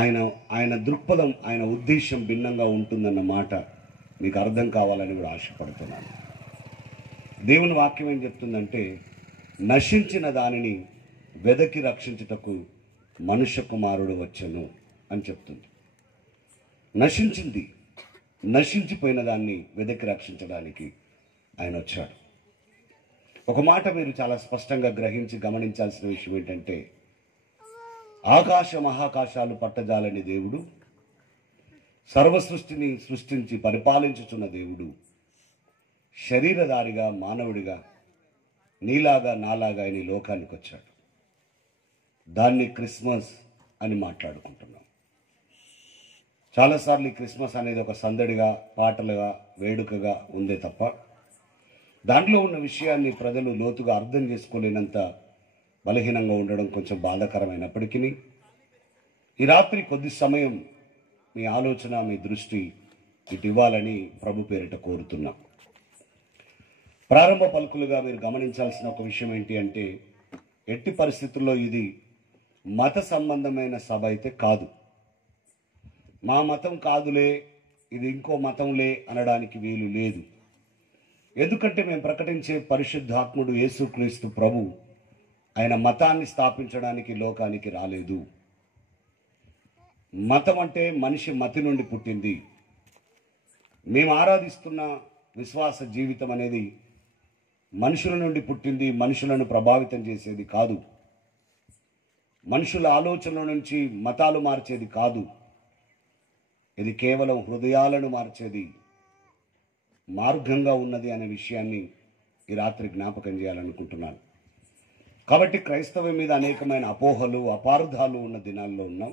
ఆయన ఆయన దృక్పథం, ఆయన ఉద్దేశం భిన్నంగా ఉంటుందన్న మాట మీకు అర్థం కావాలని కూడా ఆశపడుతున్నాను. దేవుని వాక్యం ఏం చెప్తుందంటే, నశించిన దానిని వెదకి రక్షించుటకు మనుష్య కుమారుడు వచ్చెను అని చెప్తుంది. నశించిపోయిన దాన్ని వెదకి రక్షించడానికి ఆయన వచ్చాడు. ఒక మాట మీరు చాలా స్పష్టంగా గ్రహించి గమనించాల్సిన విషయం ఏంటంటే, ఆకాశ మహాకాశాలు పట్టజాలని దేవుడు, సర్వ సృష్టిని సృష్టించి పరిపాలించుచున్న దేవుడు శరీరధారిగా, మానవుడిగా, నీలాగా నాలాగా ఆయన ఈ లోకానికి వచ్చాడు. దాన్ని క్రిస్మస్ అని మాట్లాడుకుంటున్నాం. చాలాసార్లు ఈ క్రిస్మస్ అనేది ఒక సందడిగా, పాటలుగా, వేడుకగా ఉందే తప్ప దాంట్లో ఉన్న విషయాన్ని ప్రజలు లోతుగా అర్థం చేసుకోలేనంత బలహీనంగా ఉండడం కొంచెం బాధాకరమైనప్పటికీ, ఈ రాత్రి కొద్ది సమయం మీ ఆలోచన, మీ దృష్టి ఇటు ఇవ్వాలని ప్రభు పేరిట కోరుతున్నాం. ప్రారంభ పలుకులుగా మీరు గమనించాల్సిన ఒక విషయం ఏంటి అంటే, ఎట్టి పరిస్థితుల్లో ఇది మత సంబంధమైన సభ అయితే కాదు. మా మతం కాదులే, ఇది ఇంకో మతంలే అనడానికి వీలు లేదు. ఎందుకంటే మేము ప్రకటించే పరిశుద్ధాత్ముడు యేసుక్రీస్తు ప్రభు ఆయన మతాన్ని స్థాపించడానికి లోకానికి రాలేదు. మతం అంటే మనిషి మతి నుండి పుట్టింది. మేము ఆరాధిస్తున్న విశ్వాస జీవితం అనేది మనుషుల నుండి పుట్టింది, మనుషులను ప్రభావితం చేసేది కాదు. మనుషుల ఆలోచనల నుంచి మతాలు మార్చేది కాదు. ఇది కేవలం హృదయాలను మార్చేది మార్గంగా ఉన్నది అనే విషయాన్ని ఈ రాత్రి జ్ఞాపకం చేయాలనుకుంటున్నాను. కాబట్టి క్రైస్తవం మీద అనేకమైన అపోహలు, అపార్థాలు ఉన్న దినాల్లో ఉన్నాం.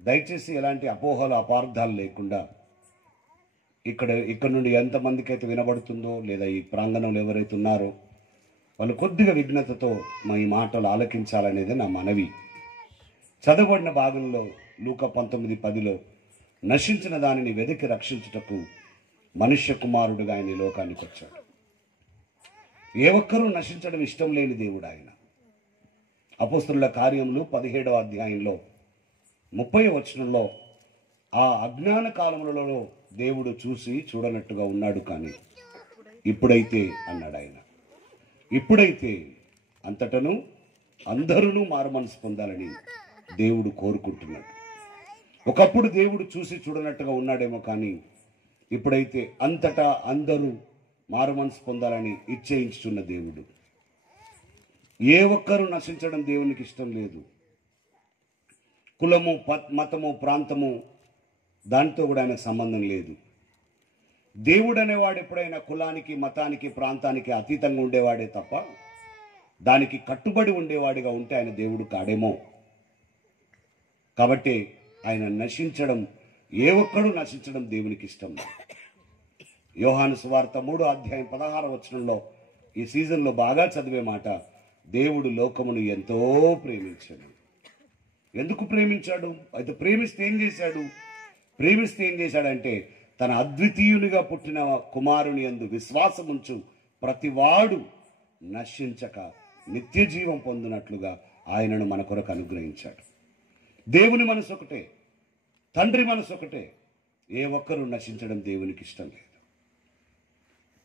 దయచేసి ఎలాంటి అపోహలు, అపార్థాలు లేకుండా ఇక్కడ నుండి ఎంతమందికి అయితే వినబడుతుందో, లేదా ఈ ప్రాంగణంలో ఎవరైతే ఉన్నారో వాళ్ళు కొద్దిగా విఘ్నతతో మా ఈ మాటలు ఆలకించాలనేది నా మనవి. చదవబడిన భాగంలో లూకా 19:10లో నశించిన దానిని వెదికి రక్షించుటకు మనుష్య కుమారుడుగా ఆయన లోకానికి వచ్చాడు. ఏ ఒక్కరూ నశించడం ఇష్టం లేని దేవుడు ఆయన. అపోస్తలుల కార్యములు 17వ అధ్యాయంలో 30వ వచనంలో, ఆ అజ్ఞాన కాలములలో దేవుడు చూసి చూడనట్టుగా ఉన్నాడు, కానీ ఇప్పుడైతే అన్నాడు ఆయన, ఇప్పుడైతే అంతటను అందరూ మారుమనసు పొందాలని దేవుడు కోరుకుంటున్నాడు. ఒకప్పుడు దేవుడు చూసి చూడనట్టుగా ఉన్నాడేమో, కానీ ఇప్పుడైతే అంతటా అందరూ మారుమనసు పొందాలని ఇచ్చేయించుతున్న దేవుడు. ఏ ఒక్కరూ నశించడం దేవునికి ఇష్టం లేదు. కులము, మతము, ప్రాంతము దానితో కూడా ఆయనకు సంబంధం లేదు. దేవుడు అనేవాడు ఎప్పుడైనా కులానికి, మతానికి, ప్రాంతానికి అతీతంగా ఉండేవాడే తప్ప దానికి కట్టుబడి ఉండేవాడిగా ఉంటే ఆయన దేవుడు కాడేమో. కాబట్టి ఆయన నశించడం, ఏ ఒక్కడూ నశించడం దేవునికి ఇష్టం. యోహాను సువార్త 3వ అధ్యాయం 16వ వచనంలో ఈ సీజన్లో బాగా చదివే మాట, దేవుడు లోకమును ఎంతో ప్రేమించాడు. ఎందుకు ప్రేమించాడు? అయితే ప్రేమిస్తే ఏం చేశాడంటే, తన అద్వితీయునిగా పుట్టిన కుమారుని యందు విశ్వాసముంచు ప్రతివాడు నశించక నిత్య జీవం పొందినట్లుగా ఆయనను మన కొరకు అనుగ్రహించాడు. దేవుని మనసు ఒకటే, తండ్రి మనసు ఒకటే. ఏ ఒక్కరూ నశించడం దేవునికి ఇష్టం లేదు.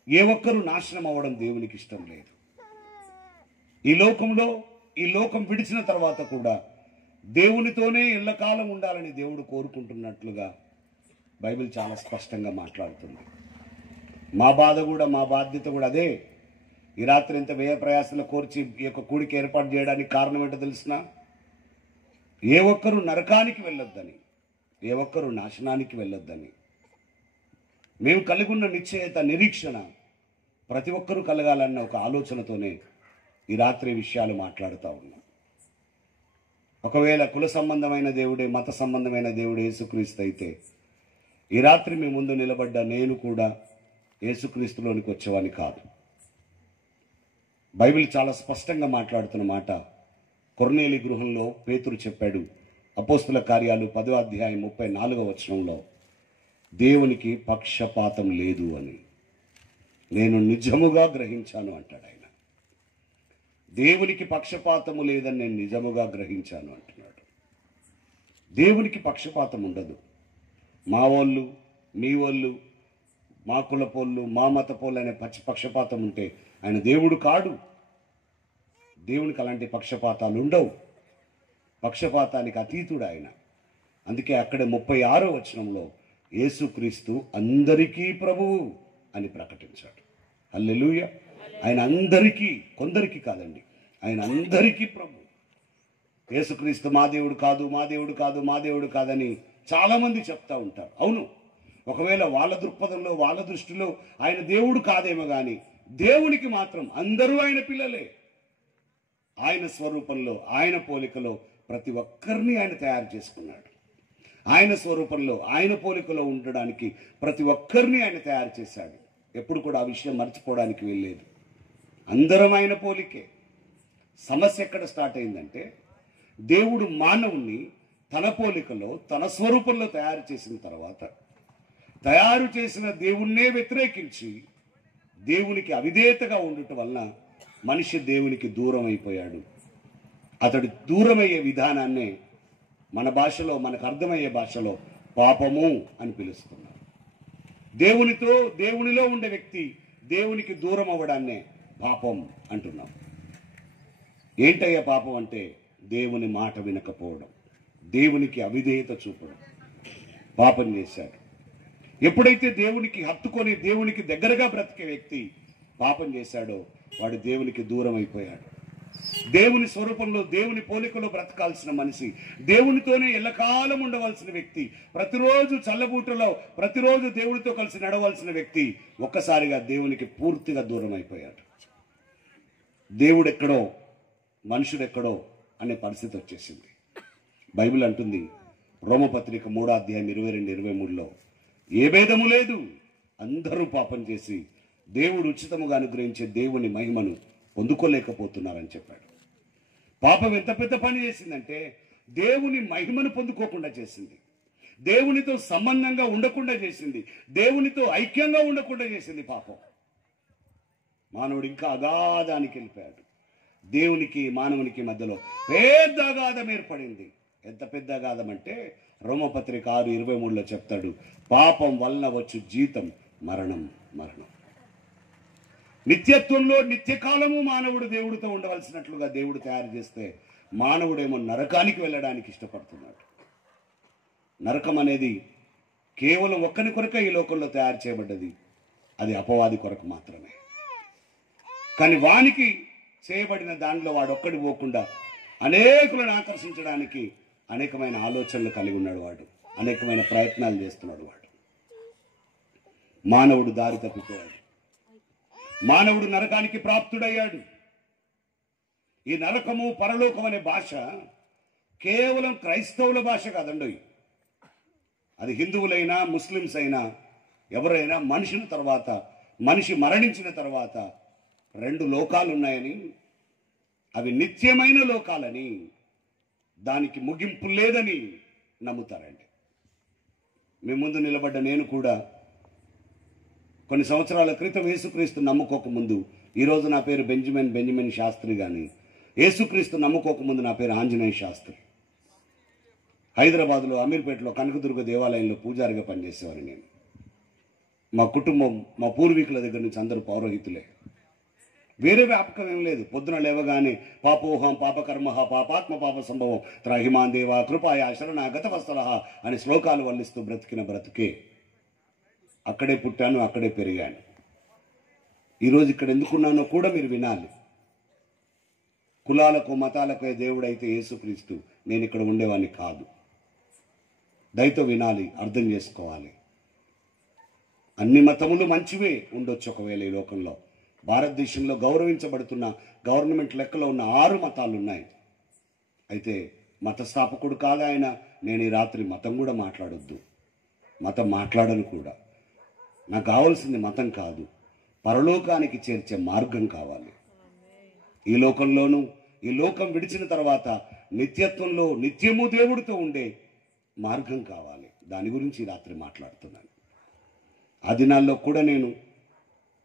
ఏ ఒక్కరూ నాశనం అవ్వడం దేవునికి ఇష్టం లేదు. ఈ లోకం విడిచిన తర్వాత కూడా దేవునితోనే ఎల్లకాలం ఉండాలని దేవుడు కోరుకుంటున్నట్లుగా బైబిల్ చాలా స్పష్టంగా మాట్లాడుతుంది. మా బాధ కూడా, మా బాధ్యత కూడా అదే. ఈ రాత్రి ఇంత వ్యయ ప్రయాసలు కోర్చి ఈ యొక్క కూడికి ఏర్పాటు చేయడానికి కారణం ఏంటో తెలిసిన, ఏ ఒక్కరూ నరకానికి వెళ్ళొద్దని, ఏ ఒక్కరూ నాశనానికి వెళ్ళొద్దని. మేము కలిగి ఉన్న నిశ్చయత, నిరీక్షణ ప్రతి ఒక్కరూ కలగాలన్న ఒక ఆలోచనతోనే ఈ రాత్రి విషయాలు మాట్లాడుతూ ఉన్నాం. ఒకవేళ కుల సంబంధమైన దేవుడే, మత సంబంధమైన దేవుడే యేసుక్రీస్తు అయితే, ఈ రాత్రి మీ ముందు నిలబడ్డ నేను కూడా యేసుక్రీస్తులోనికి వచ్చేవాని కాదు. బైబిల్ చాలా స్పష్టంగా మాట్లాడుతున్న మాట కొర్నేలి గృహంలో పేతురు చెప్పాడు. అపోస్తుల కార్యాలు 10వ అధ్యాయం 34వ వచనంలో, దేవునికి పక్షపాతం లేదు అని నేను నిజముగా గ్రహించాను అంటాడు ఆయన. దేవునికి పక్షపాతము లేదని నేను నిజముగా గ్రహించాను అంటున్నాడు. దేవునికి పక్షపాతం ఉండదు. మా వాళ్ళు, మీ వాళ్ళు, మా కులపోళ్ళు, మా మతపోళ్ళు అనే పక్షపాతం ఉంటే ఆయన దేవుడు కాడు. దేవునికి అలాంటి పక్షపాతాలు ఉండవు. పక్షపాతానికి అతీతుడు ఆయన. అందుకే అక్కడే 36వ వచనంలో యేసుక్రీస్తు అందరికీ ప్రభువు అని ప్రకటించాడు. హల్లెలూయా. ఆయన అందరికీ, కొందరికి కాదండి, ఆయన అందరికీ ప్రభు. యేసుక్రీస్తు మా దేవుడు కాదు, మా దేవుడు కాదు, మా దేవుడు కాదని చాలామంది చెప్తా ఉంటారు. అవును, ఒకవేళ వాళ్ళ దృక్పథంలో, వాళ్ళ దృష్టిలో ఆయన దేవుడు కాదేమో కానీ దేవునికి మాత్రం అందరూ ఆయన పిల్లలే. ఆయన స్వరూపంలో, ఆయన పోలికలో ప్రతి ఒక్కరిని ఆయన తయారు చేసుకున్నాడు. ఆయన స్వరూపంలో, ఆయన పోలికలో ఉండడానికి ప్రతి ఒక్కరిని ఆయన తయారు చేశాడు. ఎప్పుడు కూడా ఆ విషయం మర్చిపోవడానికి వీల్లేదు. అందరం ఆయన పోలికే. సమస్య ఎక్కడ స్టార్ట్ అయిందంటే, దేవుడు మానవుణ్ణి తన పోలికలో, తన స్వరూపంలో తయారు చేసిన తర్వాత తయారు చేసిన దేవుణ్ణే వ్యతిరేకించి దేవునికి అవిధేయతగా ఉండటం వలన మనిషి దేవునికి దూరం అయిపోయాడు. అతడు దూరమయ్యే విధానాన్నే మన భాషలో, మనకు అర్థమయ్యే భాషలో పాపము అని పిలుస్తున్నారు. దేవునిలో ఉండే వ్యక్తి దేవునికి దూరం అవ్వడాన్నే పాపం అంటున్నాం. ఏంటయ్యా పాపం అంటే? దేవుని మాట వినకపోవడం, దేవునికి అవిధేయత చూపడం పాపం చేశాడు. ఎప్పుడైతే దేవునికి హత్తుకొని దేవునికి దగ్గరగా బ్రతికే వ్యక్తి పాపం చేశాడో వాడు దేవునికి దూరం అయిపోయాడు. దేవుని స్వరూపంలో, దేవుని పోలికలో బ్రతకాల్సిన మనిషి, దేవునితోనే ఎల్లకాలం ఉండవలసిన వ్యక్తి, ప్రతిరోజు చల్లబూటలో ప్రతిరోజు దేవుడితో కలిసి నడవలసిన వ్యక్తి ఒక్కసారిగా దేవునికి పూర్తిగా దూరం అయిపోయాడు. దేవుడెక్కడో మనుషుడెక్కడో అనే పరిస్థితి వచ్చేసింది. బైబిల్ అంటుంది, రోమపత్రిక 3వ అధ్యాయం 22-23లో, ఏ భేదము లేదు, అందరూ పాపం చేసి దేవుడు ఉచితముగా అనుగ్రహించే దేవుని మహిమను పొందుకోలేకపోతున్నారని చెప్పాడు. పాపం ఎంత పెద్ద పని చేసిందంటే దేవుని మహిమను పొందుకోకుండా చేసింది, దేవునితో సంబంధంగా ఉండకుండా చేసింది, దేవునితో ఐక్యంగా ఉండకుండా చేసింది పాపం. మానవుడు ఇంకా అగాధానికి వెళ్ళిపోయాడు. దేవునికి మానవునికి మధ్యలో పెద్ద అగాధం ఏర్పడింది. ఎంత పెద్ద అగాధం అంటే రోమపత్రిక 6:23లో చెప్తాడు, పాపం వలన వచ్చు జీతం మరణం. మరణం నిత్యత్వంలో నిత్యకాలము మానవుడు దేవుడితో ఉండవలసినట్లుగా దేవుడు తయారు చేస్తే మానవుడేమో నరకానికి వెళ్ళడానికి ఇష్టపడుతున్నాడు. నరకం అనేది కేవలం ఒక్కని కొరకే ఈ లోకంలో తయారు చేయబడ్డది, అది అపవాది కొరకు మాత్రమే. కానీ వానికి చేయబడిన దానిలో వాడు ఒక్కడి పోకుండా అనేకులను ఆకర్షించడానికి అనేకమైన ఆలోచనలు కలిగి ఉన్నాడు వాడు, అనేకమైన ప్రయత్నాలు చేస్తున్నాడు వాడు. మానవుడు దారి తప్పిపోయాడు, మానవుడు నరకానికి ప్రాప్తుడయ్యాడు. ఈ నరకము పరలోకం అనే భాష కేవలం క్రైస్తవుల భాష కాదండి. అది హిందువులైనా ముస్లిమ్స్ అయినా ఎవరైనా మనిషి మరణించిన తర్వాత 2 లోకాలు ఉన్నాయని, అవి నిత్యమైన లోకాలని, దానికి ముగింపు లేదని నమ్ముతారండి. మీ ముందు నిలబడ్డ నేను కూడా కొన్ని సంవత్సరాల క్రితం యేసుక్రీస్తు నమ్ముకోకముందు, ఈరోజు నా పేరు బెంజమిన్ శాస్త్రి, కానీ యేసుక్రీస్తు నమ్ముకోకముందు నా పేరు ఆంజనేయ శాస్త్రి. హైదరాబాద్లో అమీర్పేటలో కనకదుర్గ దేవాలయంలో పూజారిగా పనిచేసేవారు నేను. మా కుటుంబం, మా పూర్వీకుల దగ్గర నుంచి అందరూ పౌరోహితులే. వేరే వ్యాపకం ఏం లేదు. పొద్దున లేవగానే పాపోహం పాపకర్మ పాపాత్మ పాప సంభవం త్రాహిమాన్ దేవ కృపాయ శరణ గతవస్తలహ అని శ్లోకాలు వల్లిస్తూ బ్రతికిన బ్రతికే. అక్కడే పుట్టాను, అక్కడే పెరిగాను. ఈరోజు ఇక్కడ ఎందుకున్నానో కూడా మీరు వినాలి. కులాలకు మతాలకే దేవుడైతే యేసుక్రీస్తు, నేను ఇక్కడ ఉండేవాడిని కాదు. దయతో వినాలి, అర్థం చేసుకోవాలి. అన్ని మతములు మంచివే ఉండొచ్చు ఒకవేళ ఈ లోకంలో. భారతదేశంలో గౌరవించబడుతున్న గవర్నమెంట్ లెక్కలో ఉన్న 6 మతాలు ఉన్నాయి. అయితే మత స్థాపకుడు కాదు ఆయన. నేను ఈ రాత్రి మతం కూడా మాట్లాడొద్దు, మతం మాట్లాడను కూడా. నాకు కావాల్సింది మతం కాదు, పరలోకానికి చేర్చే మార్గం కావాలి. ఈ లోకంలోనూ, ఈ లోకం విడిచిన తర్వాత నిత్యత్వంలో నిత్యము దేవుడితో ఉండే మార్గం కావాలి. దాని గురించి ఈ రాత్రి మాట్లాడుతున్నాను. ఆ దినాల్లో కూడా నేను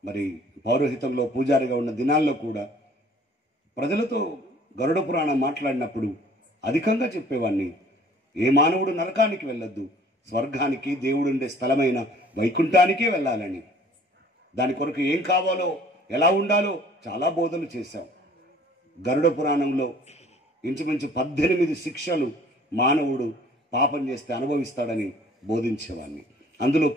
మరి పౌరోహితంలో పూజారిగా ఉన్న దినాల్లో కూడా ప్రజలతో గరుడ పురాణం మాట్లాడినప్పుడు అధికంగా చెప్పేవాడిని, ఏ మానవుడు నరకానికి వెళ్ళొద్దు, స్వర్గానికి, దేవుడుండే స్థలమైన వైకుంఠానికే వెళ్ళాలని. దాని కొరకు ఏం కావాలో, ఎలా ఉండాలో చాలా బోధనలు చేశాం. గరుడ పురాణంలో ఇంచుమించు 18 శిక్షలు మానవుడు పాపం చేస్తే అనుభవిస్తాడని బోధించేవాడిని. అందులో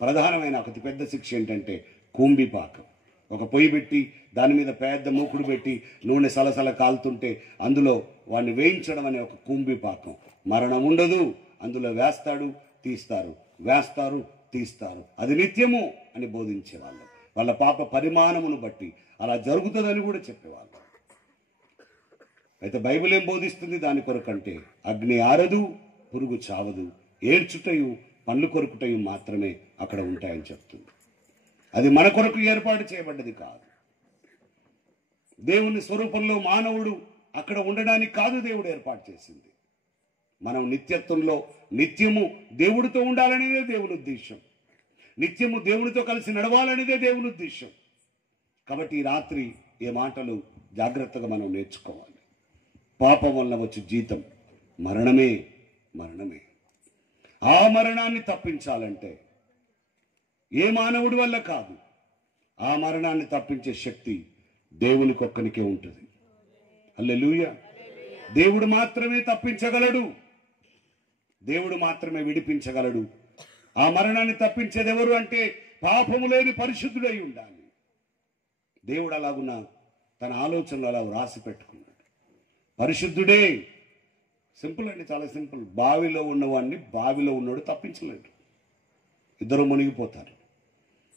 ప్రధానమైన అతి పెద్ద శిక్ష ఏంటంటే కుంభిపాకం. ఒక పొయ్యి పెట్టి దాని మీద పెద్ద మూకుడు పెట్టి నూనె సలసల కాలుతుంటే అందులో వాడిని వేయించడం అనే ఒక కుంభిపాకం. మరణం ఉండదు, అందులో వేస్తాడు తీస్తారు, వేస్తారు తీస్తారు, అది నిత్యము అని బోధించేవాళ్ళు. వాళ్ళ పాప పరిమాణమును బట్టి అలా జరుగుతుందని కూడా చెప్పేవాళ్ళు. అయితే బైబిల్ ఏం బోధిస్తుంది దాని కొరకంటే అగ్ని ఆరదు, పురుగు చావదు, ఏడ్చుటయు పండ్లు కొరుకుటయు మాత్రమే అక్కడ ఉంటాయని చెప్తుంది. అది మన కొరకు ఏర్పాటు చేయబడ్డది కాదు. దేవుని స్వరూపంలో మానవుడు అక్కడ ఉండడానికి కాదు దేవుడు ఏర్పాటు చేసింది. మనం నిత్యత్వంలో నిత్యము దేవుడితో ఉండాలనేదే దేవుని ఉద్దేశం. నిత్యము దేవునితో కలిసి నడవాలనేదే దేవుని ఉద్దేశం. కాబట్టి ఈ రాత్రి ఏ మాటలు జాగ్రత్తగా మనం నేర్చుకోవాలి. పాపం వల్ల వచ్చే జీతం మరణమే. మరణమే. ఆ మరణాన్ని తప్పించాలంటే ఏ మానవుడి వల్ల కాదు. ఆ మరణాన్ని తప్పించే శక్తి దేవునికి ఒక్కనికే ఉంటుంది. హల్లెలూయా. దేవుడు మాత్రమే తప్పించగలడు, దేవుడు మాత్రమే విడిపించగలడు. ఆ మరణాన్ని తప్పించేది ఎవరు అంటే పాపము లేని పరిశుద్ధుడై ఉండాలి. దేవుడు అలాగున్న తన ఆలోచనలు అలా రాసి పెట్టుకున్నాడు. పరిశుద్ధుడే. సింపుల్ అండి, చాలా సింపుల్. బావిలో ఉన్నవాడిని బావిలో ఉన్నవాడు తప్పించలేడు, ఇద్దరు మునిగిపోతారు.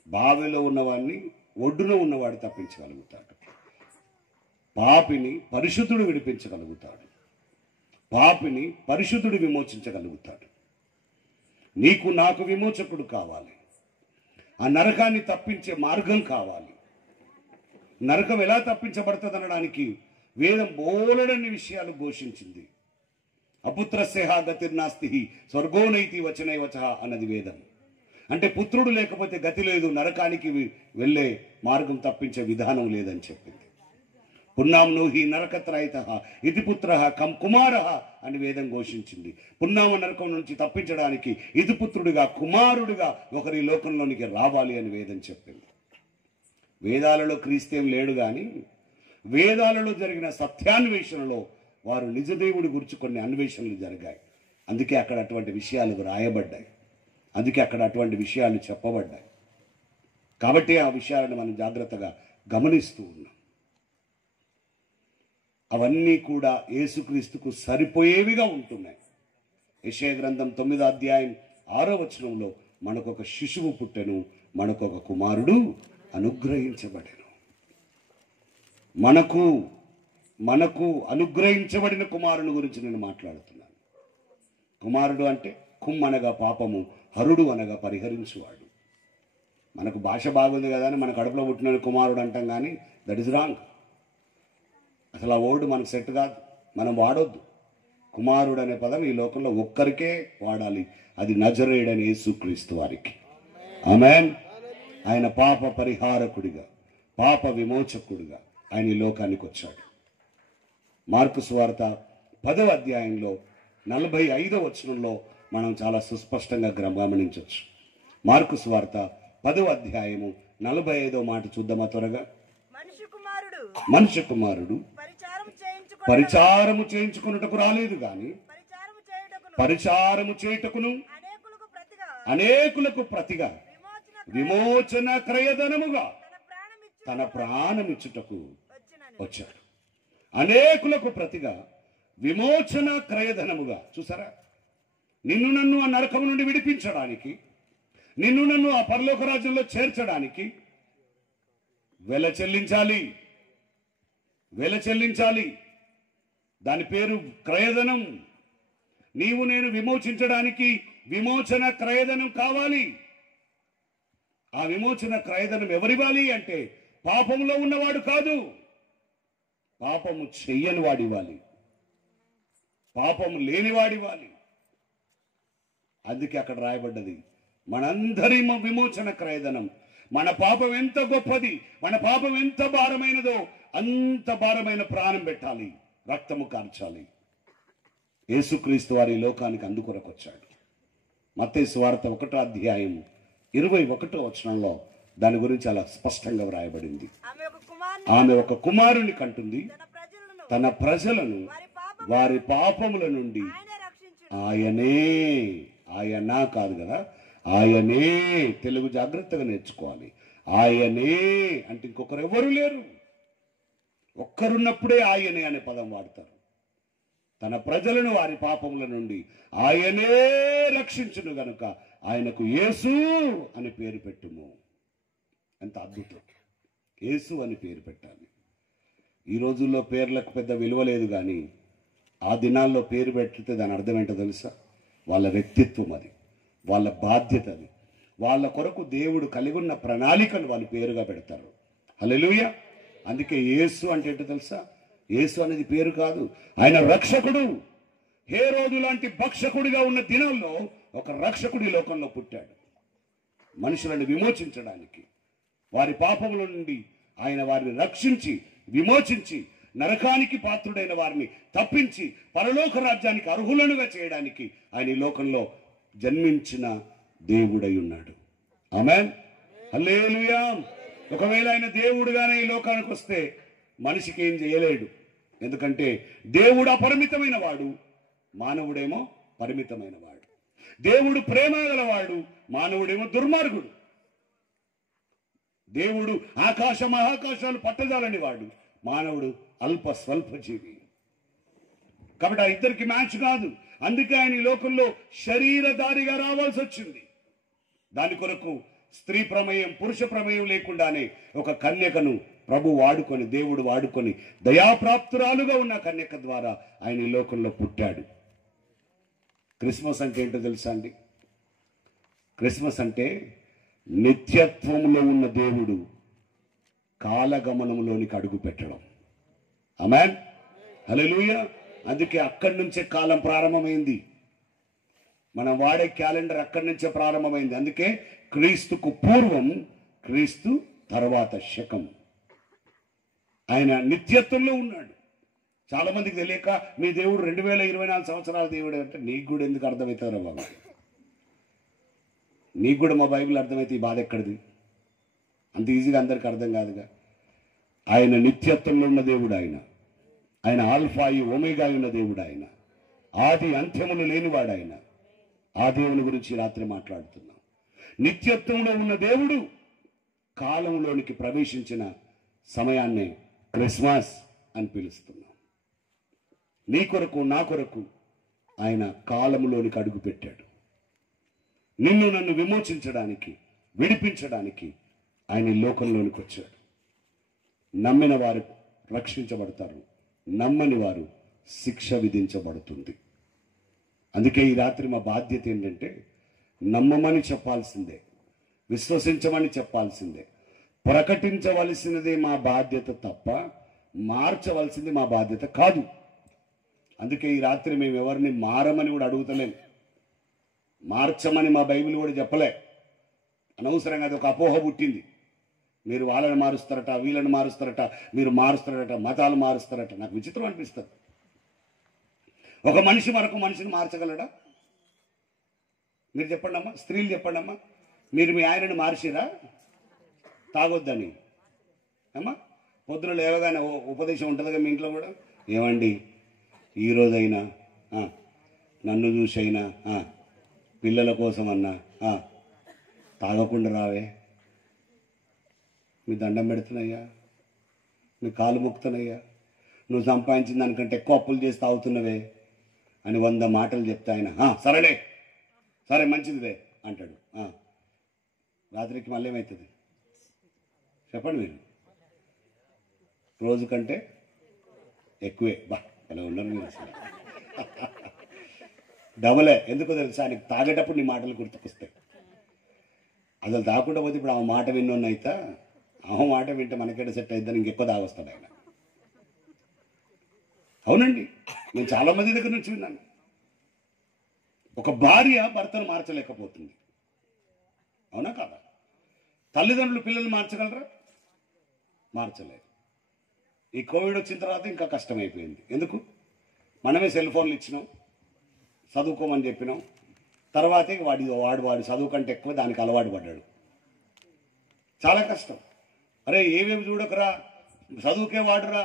బావిలో ఉన్నవాడిని ఒడ్డున ఉన్నవాడు తప్పించగలుగుతాడు. పాపిని పరిశుద్ధుడు విడిపించగలుగుతాడు. పాపిని పరిశుద్ధుడు విమోచించగలుగుతాడు. నీకు నాకు విమోచకుడు కావాలి. ఆ నరకాన్ని తప్పించే మార్గం కావాలి. నరకం ఎలా తప్పించబడుతుంది అనడానికి వేదం బోలెడన్ని విషయాలు ఘోషించింది. అపుత్రస్య గతిర్నాస్తి స్వర్గోనైతి వచనైవచ అన్నది వేదం. అంటే పుత్రుడు లేకపోతే గతి లేదు, నరకానికి వెళ్ళే మార్గం తప్పించే విధానం లేదని చెప్పింది. పున్నాంనో హి నరకత్రయిత ఇతి పుత్ర కం కుమార అని వేదం ఘోషించింది. పున్నామ నరకం నుంచి తప్పించడానికి ఇది పుత్రుడిగా కుమారుడిగా ఒకరి లోకంలోనికి రావాలి అని వేదం చెప్పింది. వేదాలలో క్రీస్తేం లేడు, కానీ వేదాలలో జరిగిన సత్యాన్వేషణలో వారు నిజదేవుడి గురించి కొన్ని అన్వేషణలు జరిగాయి. అందుకే అక్కడ అటువంటి విషయాలు రాయబడ్డాయి, అందుకే అక్కడ అటువంటి విషయాలు చెప్పబడ్డాయి. కాబట్టి ఆ విషయాలను మనం జాగ్రత్తగా గమనిస్తూ ఉన్నాం. అవన్నీ కూడా యేసుక్రీస్తుకు సరిపోయేవిగా ఉంటున్నాయి. యెషయా గ్రంథం 9వ అధ్యాయం 6వ వచనంలో మనకొక శిశువు పుట్టెను, మనకొక కుమారుడు అనుగ్రహించబడెను. మనకు అనుగ్రహించబడిన కుమారుని గురించి నేను మాట్లాడుతున్నాను. కుమారుడు అంటే కుమ్ అనగా పాపము, హరుడు అనగా పరిహరించువాడు. మనకు భాష బాగుంది కదా అని మన కడుపులో పుట్టిన కుమారుడు అంటాం, కానీ దట్ ఇస్ రాంగ్. అసలు ఆ వర్డ్ మనకు సెట్ కాదు, మనం వాడొద్దు. కుమారుడు అనే పదం ఈ లోకంలో ఒక్కరికే వాడాలి, అది నజరేయుడైన యేసుక్రీస్తు వారికి. ఆమేన్. ఆయన పాప పరిహారకుడిగా, పాప విమోచకుడిగా ఆయన ఈ లోకానికి వచ్చాడు. మార్కు సువార్త 10వ అధ్యాయంలో 45వ వచనంలో మనం చాలా సుస్పష్టంగా గమనించవచ్చు. మార్కు సువార్త 10వ అధ్యాయము 45వ మాట చూద్దామా త్వరగా. మనుష్య కుమారుడు పరిచారము చేయించుకున్నటకు రాలేదు గాని పరిచారము చేయుటకును అనేకులకు ప్రతిగా విమోచన క్రయధనముగా తన ప్రాణమిచ్చుటకు వచ్చాడు. అనేకులకు ప్రతిగా విమోచన క్రయధనముగా. చూసారా, నిన్ను నన్ను ఆ నరకము నుండి విడిపించడానికి, నిన్ను నన్ను ఆ పరలోక రాజ్యంలో చేర్చడానికి వెల చెల్లించాలి. వెల చెల్లించాలి. దాని పేరు క్రయధనం. నీవు నేను విమోచించడానికి విమోచన క్రయధనం కావాలి. ఆ విమోచన క్రయధనం ఎవరివ్వాలి అంటే పాపంలో ఉన్నవాడు కాదు, పాపము చెయ్యని వాడివ్వాలి, పాపము లేనివాడివ్వాలి. అందుకే అక్కడ రాయబడ్డది మనందరి విమోచన క్రయధనం. మన పాపం ఎంత గొప్పది, మన పాపం ఎంత భారమైనదో అంత భారమైన ప్రాణం పెట్టాలి, రక్తము కార్చాలి. యేసుక్రీస్తు వారి లోకానికి అందుకొరకు వచ్చాడు. మత్తయి సువార్త 1వ అధ్యాయం 21వ వచనంలో దాని గురించి చాలా స్పష్టంగా వ్రాయబడింది. ఆమె ఒక కుమారుని కంటుంది, తన ప్రజలను వారి పాపముల నుండి ఆయన కాదు కదా, ఆయనే. తెలుగు జాగ్రత్తగా నేర్చుకోవాలి. ఆయనే అంటే ఇంకొకరు ఎవరు లేరు. ఒక్కరున్నప్పుడే ఆయనే అనే పదం వాడతారు. తన ప్రజలను వారి పాపముల నుండి ఆయనే రక్షించును గనుక ఆయనకు యేసు అని పేరు పెట్టుము. ఎంత అద్భుతం! యేసు అని పేరు పెట్టాలి. ఈ రోజుల్లో పేర్లకు పెద్ద విలువ లేదు, కానీ ఆ దినాల్లో పేరు పెట్టితే దాని అర్థం ఏంటో తెలుసా? వాళ్ళ వ్యక్తిత్వం అది, వాళ్ళ బాధ్యత అది, వాళ్ళ కొరకు దేవుడు కలిగి ఉన్న ప్రణాళికను వాళ్ళు పేరుగా పెడతారు. హల్లెలూయా! అందుకే యేసు అంటే ఏంటో తెలుసా? యేసు అనేది పేరు కాదు, ఆయన రక్షకుడు. హేరోదు లాంటి భక్షకుడిగా ఉన్న దినంలో ఒక రక్షకుడి లోకంలో పుట్టాడు. మనుషులను విమోచించడానికి, వారి పాపముల నుండి ఆయన వారిని రక్షించి విమోచించి నరకానికి పాత్రుడైన వారిని తప్పించి పరలోక రాజ్యానికి అర్హులనుగా చేయడానికి ఆయన ఈ లోకంలో జన్మించిన దేవుడై ఉన్నాడు. ఆమేన్, హల్లెలూయా. ఒకవేళ ఆయన దేవుడుగానే ఈ లోకానికి వస్తే మనిషికి ఏం చేయలేడు. ఎందుకంటే దేవుడు అపరిమితమైన వాడు, మానవుడేమో పరిమితమైన వాడు. దేవుడు ప్రేమ గలవాడు, మానవుడేమో దుర్మార్గుడు. దేవుడు ఆకాశ మహాకాశాలు పట్టజాలని వాడు, మానవుడు అల్ప స్వల్పజీవి. కాబట్టి ఆ ఇద్దరికి మ్యాచ్ కాదు. అందుకే ఆయన ఈ లోకంలో శరీరధారిగా రావాల్సి వచ్చింది. దాని కొరకు స్త్రీ ప్రమేయం పురుష ప్రమేయం లేకుండానే ఒక కన్యకను ప్రభు వాడుకొని, దేవుడు వాడుకొని దయాప్రాప్తురాలుగా ఉన్న కన్యక ద్వారా ఆయన ఈ లోకంలో పుట్టాడు. క్రిస్మస్ అంటే ఏంటో తెలుసా అండి? క్రిస్మస్ అంటే నిత్యత్వంలో ఉన్న దేవుడు కాలగమనంలోనికి అడుగు పెట్టడం. ఆమేన్, హల్లెలూయా. అందుకే అక్కడి నుంచే కాలం ప్రారంభమైంది. మనం వాడే క్యాలెండర్ అక్కడి నుంచే ప్రారంభమైంది. అందుకే క్రీస్తుకు పూర్వం, క్రీస్తు తర్వాత శకం. ఆయన నిత్యత్వంలో ఉన్నాడు. చాలా మందికి తెలియక మీ దేవుడు 2024 సంవత్సరాల దేవుడు అంటే నీకు కూడా ఎందుకు అర్థమవుతారా బాబు? నీకు కూడా మా బైబిల్ అర్థమైతే ఈ బాధ ఎక్కడిది? అంత ఈజీగా అందరికి అర్థం కాదుగా. ఆయన నిత్యత్వంలో ఉన్న దేవుడు, ఆయన ఆల్ఫాయి ఒమేగా ఉన్న దేవుడు, ఆయన ఆది అంత్యములు లేనివాడు. ఆయన ఆ దేవుని గురించి రాత్రి మాట్లాడుతున్నాం. నిత్యత్వంలో ఉన్న దేవుడు కాలంలోనికి ప్రవేశించిన సమయాన్నే క్రిస్మస్ అని పిలుస్తున్నాం. నీ కొరకు నా కొరకు ఆయన కాలంలోనికి అడుగు పెట్టాడు. నిన్ను నన్ను విమోచించడానికి, విడిపించడానికి ఆయన ఈ లోకంలోనికి వచ్చాడు. నమ్మిన వారు రక్షించబడతారు, నమ్మని వారు శిక్ష విధించబడుతుంది. అందుకే ఈ రాత్రి మా బాధ్యత ఏంటంటే నమ్మమని చెప్పాల్సిందే, విశ్వసించమని చెప్పాల్సిందే, ప్రకటించవలసినదే మా బాధ్యత తప్ప మార్చవలసింది మా బాధ్యత కాదు. అందుకే ఈ రాత్రి మేము ఎవరిని మారమని కూడా అడుగుతలేం, మార్చమని మా బైబిల్ కూడా చెప్పలే. అనవసరంగా అది ఒక అపోహ పుట్టింది. మీరు వాళ్ళని మారుస్తారట, వీళ్ళని మారుస్తారట, మీరు మారుస్తారట, మతాలు మారుస్తారట. నాకు విచిత్రం అనిపిస్తుంది. ఒక మనిషి మరొక మనిషిని మార్చగలడా? మీరు చెప్పండి అమ్మా, స్త్రీలు చెప్పండి అమ్మా, మీరు మీ ఆయనని మార్చిరా తాగొద్దని? అమ్మా పొద్దున లేవగానే ఉపదేశం ఉంటుందిగా మీ ఇంట్లో కూడా, ఏమండి ఈరోజైనా నన్ను చూసైనా పిల్లల కోసం అన్నా తాగకుండా రావే, మీ దండం పెడుతున్నాయ్యా, మీ కాలు మొక్కుతున్నాయ్యా, నువ్వు సంపాదించిన దానికంటే ఎక్కువ అప్పులు చేసి తాగుతున్నవే అని 100 మాటలు చెప్తే ఆయన సరేలే, సరే మంచిదివే అంటాడు. రాత్రికి మళ్ళీ ఏమవుతుంది చెప్పండి మీరు? రోజు కంటే ఎక్కువే. అలా ఉన్నారు మీరు, అసలు డబలే. ఎందుకో తెలుసా? ఆయనకి తాగేటప్పుడు నీ మాటలు గుర్తుకొస్తాయి. అసలు తాగకుండా పోతే ఇప్పుడు ఆ మాట విన్నోన్నైతే, ఆ మాట వింటే మనకెట సెట్ అయిద్దని ఇంకెక్కువ తాగొస్తాడు ఆయన. అవునండి, నేను చాలా మంది దగ్గర నుంచి విన్నాను. ఒక భార్య భర్తను మార్చలేకపోతుంది, అవునా కాదా? తల్లిదండ్రులు పిల్లలు మార్చగలరా? మార్చలేరు. ఈ కోవిడ్ వచ్చిన తర్వాత ఇంకా కష్టమైపోయింది. ఎందుకు? మనమే సెల్ ఫోన్లు ఇచ్చినాం, చదువుకోమని చెప్పినాం. తర్వాతే వాడు చదువు కంటే ఎక్కువ దానికి అలవాటు పడ్డాడు. చాలా కష్టం. అరే ఏమేమి చూడకురా, చదువుకే వాడురా,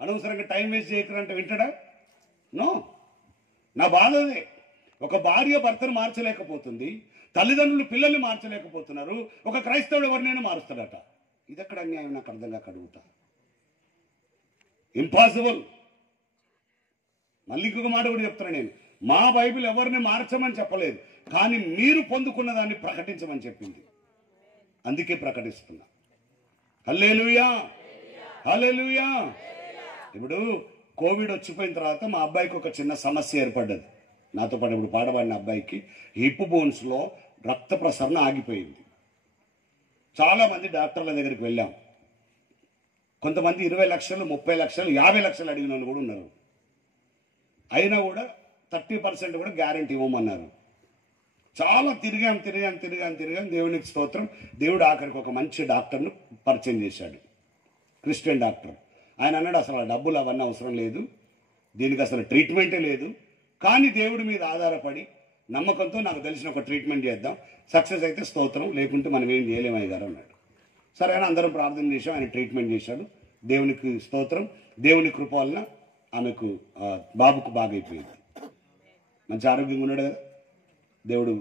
అనవసరంగా టైం వేస్ట్ చేయకురా అంటే వింటాడా? నో. నా బాధ అదే. ఒక భార్య భర్తను మార్చలేకపోతుంది, తల్లిదండ్రులు పిల్లల్ని మార్చలేకపోతున్నారు, ఒక క్రైస్తవుడు ఎవరినైనా మారుస్తాడట. ఇదెక్కడ అన్యాయం? నాకు అర్థం కాక అడుగుతా. ఇంపాసిబుల్. మళ్ళీ ఇంకొక మాట కూడా చెప్తున్నా నేను. మా బైబిల్ ఎవరిని మార్చమని చెప్పలేదు, కానీ మీరు పొందుకున్న దాన్ని ప్రకటించమని చెప్పింది. అందుకే ప్రకటిస్తున్నా. హల్లెలూయా, హల్లెలూయా. ఇప్పుడు కోవిడ్ వచ్చిపోయిన తర్వాత మా అబ్బాయికి ఒక చిన్న సమస్య ఏర్పడ్డది. నాతో పాటు ఇప్పుడు పాడబడిన అబ్బాయికి హిప్ బోన్స్లో రక్త ప్రసరణ ఆగిపోయింది. చాలామంది డాక్టర్ల దగ్గరికి వెళ్ళాం. కొంతమంది 20 లక్షలు, 30 లక్షలు, 50 లక్షలు అడిగిన వాళ్ళు కూడా ఉన్నారు. అయినా కూడా 30% కూడా గ్యారెంటీ ఇవ్వమన్నారు. చాలా తిరిగాం. దేవునికి స్తోత్రం. దేవుడు ఆఖరికి ఒక మంచి డాక్టర్ను పరిచయం చేశాడు, క్రిస్టియన్ డాక్టర్. ఆయన అన్నాడు, అసలు ఆ డబ్బులు అవన్నీ అవసరం లేదు, దీనికి అసలు ట్రీట్మెంటే లేదు, కానీ దేవుడి మీద ఆధారపడి నమ్మకంతో నాకు తెలిసిన ఒక ట్రీట్మెంట్ చేద్దాం, సక్సెస్ అయితే స్తోత్రం, లేకుంటే మనం ఏం చేయలేమయ్య గారు అన్నాడు. సరే అని అందరం ప్రార్థన చేసాం. ఆయన ట్రీట్మెంట్ చేశాడు. దేవునికి స్తోత్రం. దేవుని కృప వలన ఆమెకు బాబుకు బాగైపోయింది. మంచి ఆరోగ్యంగా ఉన్నాడు కదా. దేవుడు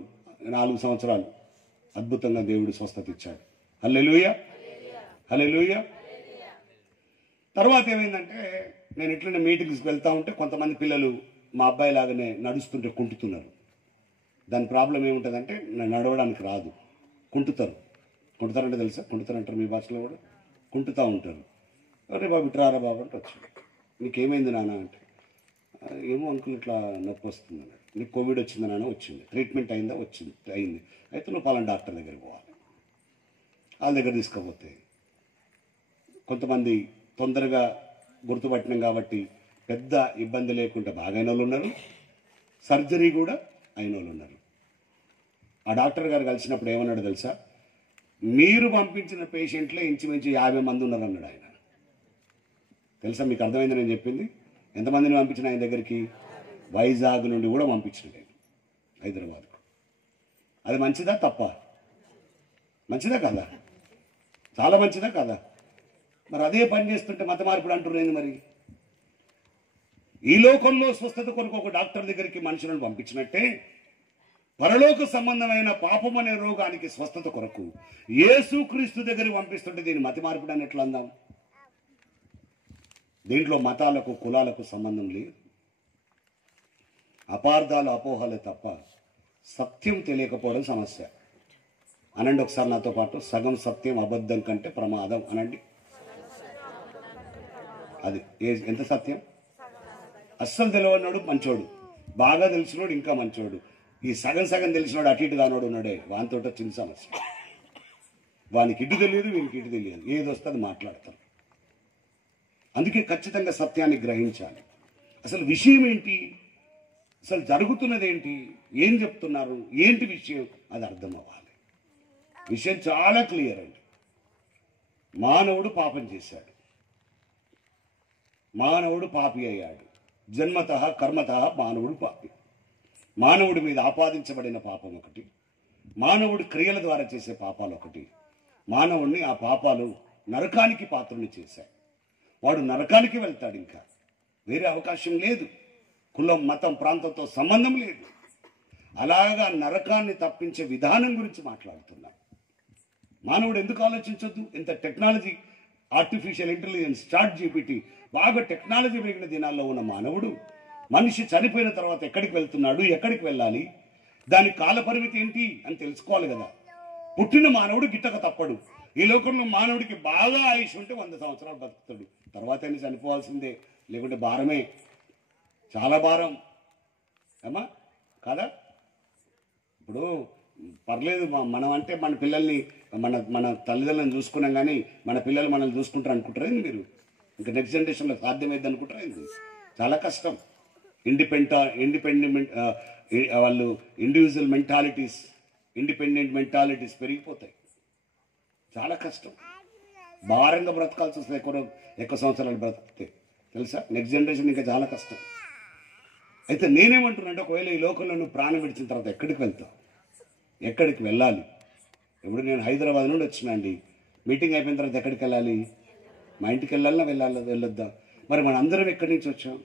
4 సంవత్సరాలు అద్భుతంగా దేవుడు స్వస్థత ఇచ్చాడు. హల్లెలూయా, హల్లెలూయా. తర్వాత ఏమైందంటే, నేను ఇట్లనే మీటింగ్స్కి వెళ్తూ ఉంటే కొంతమంది పిల్లలు మా అబ్బాయి లాగానే నడుస్తుంటే కుంటుతున్నారు. దాని ప్రాబ్లం ఏముంటుందంటే, నడవడానికి రాదు, కుంటుతారంటే తెలుసా? కుంటుతారంటారు మీ భాషలో కూడా. కుంటుతూ ఉంటారు. అరే బాబు ఇట్రారా బాబు అంటే వచ్చాడు. నీకేమైంది నాన్న అంటే, ఏమో అంకుల్ ఇట్లా నొప్పి వస్తుంది అన్నాడు. నీకు కోవిడ్ వచ్చింది నాన్న? వచ్చింది. ట్రీట్మెంట్ అయిందా? అయింది. అయితే నువ్వు పలానా డాక్టర్ దగ్గరికి పోవాలి. వాళ్ళ దగ్గర తీసుకపోతే కొంతమంది తొందరగా గుర్తుపట్టినాం కాబట్టి పెద్ద ఇబ్బంది లేకుండా బాగైన వాళ్ళు ఉన్నారు, సర్జరీ కూడా అయిన వాళ్ళు ఉన్నారు. ఆ డాక్టర్ గారు కలిసినప్పుడు ఏమన్నాడు తెలుసా? మీరు పంపించిన పేషెంట్లే ఇంచుమించు 50 మంది ఉన్నారు అన్నాడు ఆయన. తెలుసా? మీకు అర్థమైంది నేను చెప్పింది? ఎంతమందిని పంపించిన ఆయన దగ్గరికి? వైజాగ్ నుండి కూడా పంపించిన నేను హైదరాబాద్కు. అది మంచిదా తప్ప? మంచిదా కదా? చాలా మంచిదా కదా? మరి అదే పని చేస్తుంటే మత మార్పుడు అంటున్నాయి. మరి ఈ లోకంలో స్వస్థత కొరకు ఒక డాక్టర్ దగ్గరికి మనుషులను పంపించినట్టే, పరలోక సంబంధమైన పాపం అనే రోగానికి స్వస్థత కొరకు యేసుక్రీస్తు దగ్గరికి పంపిస్తుంటే దీన్ని మత మార్పుడు అని ఎట్లా అందాం? దీంట్లో మతాలకు కులాలకు సంబంధం లేదు. అపార్థాలు అపోహలే తప్ప సత్యం తెలియకపోవడం సమస్య. అనండి ఒకసారి నాతో పాటు, సగం సత్యం అబద్ధం కంటే ప్రమాదం అనండి. అది ఎంత సత్యం? అస్సలు తెలియనోడు మంచోడు, బాగా తెలిసినోడు ఇంకా మంచోడు, ఈ సగం తెలిసినోడు అటు ఇటు కానోడు ఉన్నాడే, వానితో చిన్న సమస్య. వానికి ఇటు తెలియదు, వీనికి ఇటు తెలియదు, ఏది వస్తే అది మాట్లాడతారు. అందుకే ఖచ్చితంగా సత్యాన్ని గ్రహించాలి. అసలు విషయం ఏంటి, అసలు జరుగుతున్నది ఏంటి, ఏం చెప్తున్నారు, ఏంటి విషయం, అది అర్థం అవ్వాలి. విషయం చాలా క్లియర్ అండి. మానవుడు పాపం చేశాడు, మానవుడు పాపి అయ్యాడు. జన్మత కర్మత మానవుడు పాపి. మానవుడి మీద ఆపాదించబడిన పాపం ఒకటి, మానవుడి క్రియల ద్వారా చేసే పాపాలు ఒకటి. మానవుడిని ఆ పాపాలు నరకానికి పాత్రని చేశాయి. వాడు నరకానికి వెళ్తాడు, ఇంకా వేరే అవకాశం లేదు. కులం మతం ప్రాంతంతో సంబంధం లేదు. అలాగా నరకాన్ని తప్పించే విధానం గురించి మాట్లాడుతున్నాం. మానవుడు ఎందుకు ఆలోచించొద్దు? ఇంత టెక్నాలజీ, ఆర్టిఫిషియల్ ఇంటెలిజెన్స్, ChatGPT, బాగా టెక్నాలజీ పెరిగిన దినాల్లో ఉన్న మానవుడు మనిషి చనిపోయిన తర్వాత ఎక్కడికి వెళ్తున్నాడు, ఎక్కడికి వెళ్ళాలి, దాని కాలపరిమితి ఏంటి అని తెలుసుకోవాలి కదా. పుట్టిన మానవుడు గిట్టక తప్పడు. ఈ లోకంలో మానవుడికి బాగా ఆయుష్ ఉంటే 100 సంవత్సరాలు బతుకుతాడు, తర్వాత అయినా చనిపోవాల్సిందే, లేకుంటే భారమే, చాలా భారం అమ్మా కదా. ఇప్పుడు పర్లేదు, మనం అంటే మన పిల్లల్ని మన తల్లిదండ్రులను చూసుకున్నాం, కానీ మన పిల్లలు మనల్ని చూసుకుంటారు అనుకుంటారా మీరు? ఇంకా నెక్స్ట్ జనరేషన్లో సాధ్యమైంది అనుకుంటారా? ఇది చాలా కష్టం. ఇండిపెండెంట్ వాళ్ళు ఇండివిజువల్ ఇండిపెండెంట్ మెంటాలిటీస్ పెరిగిపోతాయి. చాలా కష్టం, భారంగా బ్రతకాల్సి వస్తుంది ఎక్కువ సంవత్సరాలు బ్రతికితే. తెలుసా? నెక్స్ట్ జనరేషన్ ఇంకా చాలా కష్టం. అయితే నేనేమంటున్నానంటే, ఒకవేళ ఈ లోకంలో నువ్వు ప్రాణం విడిచిన తర్వాత ఎక్కడికి వెళ్తావు? ఎక్కడికి వెళ్ళాలి? ఇప్పుడు నేను హైదరాబాద్ నుండి వచ్చినండి, మీటింగ్ అయిపోయిన తర్వాత ఎక్కడికి వెళ్ళాలి? మా ఇంటికి వెళ్ళొద్దా? మరి మన అందరం ఎక్కడి నుంచి వచ్చాం?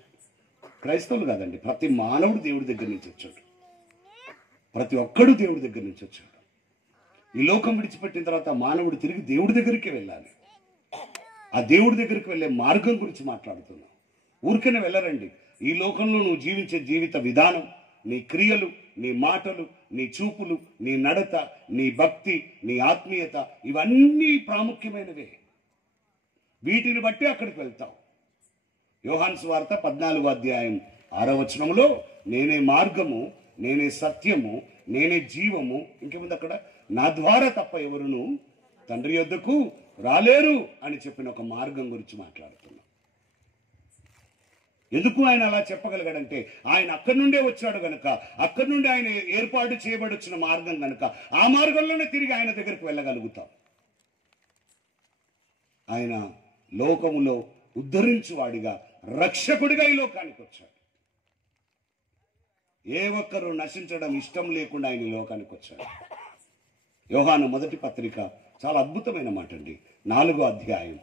క్రైస్తవులు కాదండి, ప్రతి మానవుడు దేవుడి దగ్గర నుంచి వచ్చాడు. ప్రతి ఒక్కడు దేవుడి దగ్గర నుంచి వచ్చాడు. ఈ లోకం విడిచిపెట్టిన తర్వాత మానవుడు తిరిగి దేవుడి దగ్గరికి వెళ్ళాలి. ఆ దేవుడి దగ్గరికి వెళ్ళే మార్గం గురించి మాట్లాడుతున్నాం. ఊరికనే వెళ్ళరండి. ఈ లోకంలో నువ్వు జీవించే జీవిత విధానం, నీ క్రియలు, నీ మాటలు, నీ చూపులు, నీ నడత, నీ భక్తి, నీ ఆత్మీయత, ఇవన్నీ ప్రాముఖ్యమైనవే. వీటిని బట్టి అక్కడికి వెళ్తావు. యోహాను సువార్త 14వ అధ్యాయం 6వ వచనంలో నేనే మార్గము, నేనే సత్యము, నేనే జీవము, ఇంకేముంది అక్కడ, నా ద్వారా తప్ప ఎవరును తండ్రి యొద్దకు రాలేరు అని చెప్పిన ఒక మార్గం గురించి మాట్లాడుతున్నాం. ఎందుకు ఆయన అలా చెప్పగలిగాడంటే, ఆయన అక్కడి నుండే వచ్చాడు గనక, అక్కడి నుండి ఆయన ఏర్పాటు చేయబడి వచ్చిన మార్గం గనక, ఆ మార్గంలోనే తిరిగి ఆయన దగ్గరికి వెళ్ళగలుగుతాం. ఆయన లోకములో ఉద్ధరించువాడిగా, రక్షకుడిగా ఈ లోకానికి వచ్చాడు. ఏ ఒక్కరూ నశించడం ఇష్టం లేకుండా ఆయన ఈ లోకానికి వచ్చాడు. యోహాను మొదటి పత్రిక చాలా అద్భుతమైన మాట అండి. 4వ అధ్యాయం,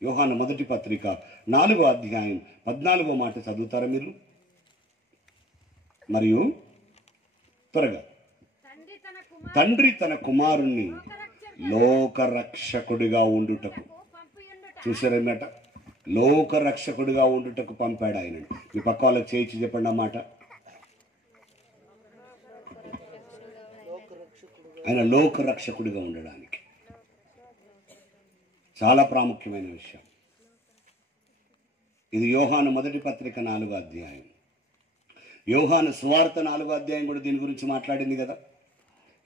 యోహాను మొదటి పత్రిక 4వ అధ్యాయం 14వ మాట చదువుతారా మీరు? మరియు త్వరగా, తండ్రి తన కుమారుణ్ణి లోకరక్షకుడిగా ఉండుటకు, చూసారన్నట, లోకరక్షకుడిగా ఉండుటకు పంపాడు ఆయన. మీ పక్క వాళ్ళకి చేయించి చెప్పండి అన్నమాట. ఆయన లోకరక్షకుడిగా ఉండడానికి చాలా ప్రాముఖ్యమైన విషయం ఇది. యోహాను మొదటి పత్రిక 4వ అధ్యాయం, యోహాను సువార్త 4వ అధ్యాయం కూడా దీని గురించి మాట్లాడింది కదా.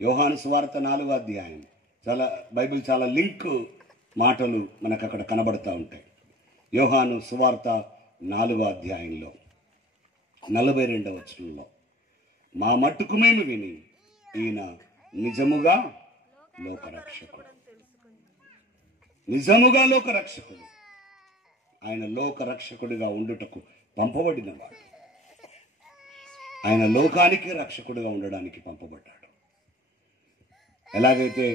యోహాను సువార్త 4వ అధ్యాయం చాలా, బైబిల్ చాలా లింక్ మాటలు మనకు అక్కడ కనబడుతూ ఉంటాయి. యోహాను సువార్త 4వ అధ్యాయంలో 42వ వచనంలో, మా మట్టుకు మేము విని ఈయన నిజముగా లోకరక్షకుడు, నిజముగా లోకరక్షకుడు, ఆయన లోకరక్షకుడిగా ఉండుటకు పంపబడినవాడు. ఆయన లోకానికి రక్షకుడిగా ఉండడానికి పంపబడ్డాడు. ఎలాగైతే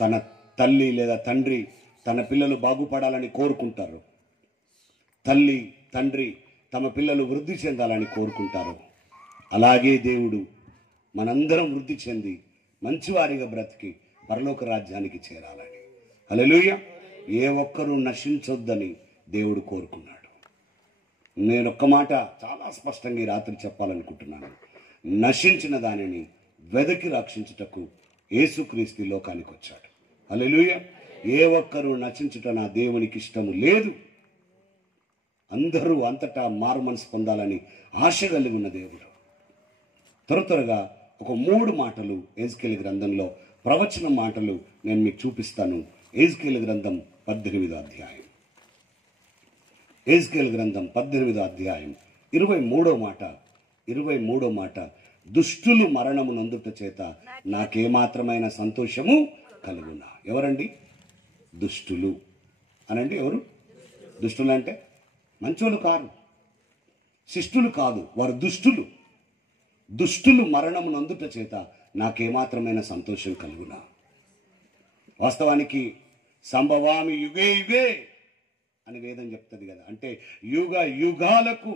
తన తల్లి లేదా తండ్రి తన పిల్లలు బాగుపడాలని కోరుకుంటారు, తల్లి తండ్రి తమ పిల్లలు వృద్ధి చెందాలని కోరుకుంటారు, అలాగే దేవుడు మనందరం వృద్ధి చెంది మంచివారిగా బ్రతికి పరలోక రాజ్యానికి చేరాలని. హల్లెలూయా. ఏ ఒక్కరూ నశించొద్దని దేవుడు కోరుకున్నాడు. నేను ఒక్క మాట చాలా స్పష్టంగా ఈ రాత్రి చెప్పాలనుకుంటున్నాను. నశించిన దానిని వెదకి రక్షించుటకు యేసుక్రీస్తు లోకానికి వచ్చాడు. హల్లెలూయా. ఏ ఒక్కరూ నశించుట నా దేవునికి ఇష్టము లేదు. అందరూ అంతటా మారు మనసు పొందాలని ఆశ కలిగి ఉన్న దేవుడు. త్వరగా ఒక 3 మాటలు ఎజ్కేలు గ్రంథంలో, ప్రవచన మాటలు నేను మీకు చూపిస్తాను. ఎజ్కేలు గ్రంథం 18వ అధ్యాయం, ఎజ్కేలు గ్రంథం 18వ అధ్యాయం 23వ మాట, దుష్టులు మరణము నందుట చేత నాకేమాత్రమైన సంతోషము కలుగునా. ఎవరండి దుష్టులు అనండి? ఎవరు దుష్టులు అంటే? మంచోళ్ళు కాదు, శిష్టులు కాదు, వారు దుష్టులు. దుష్టులు మరణము నందుట చేత నాకేమాత్రమైన సంతోషం కలుగునా. వాస్తవానికి సంభవామి యుగే యుగే అని వేదం చెప్తుంది కదా. అంటే యుగ యుగాలకు,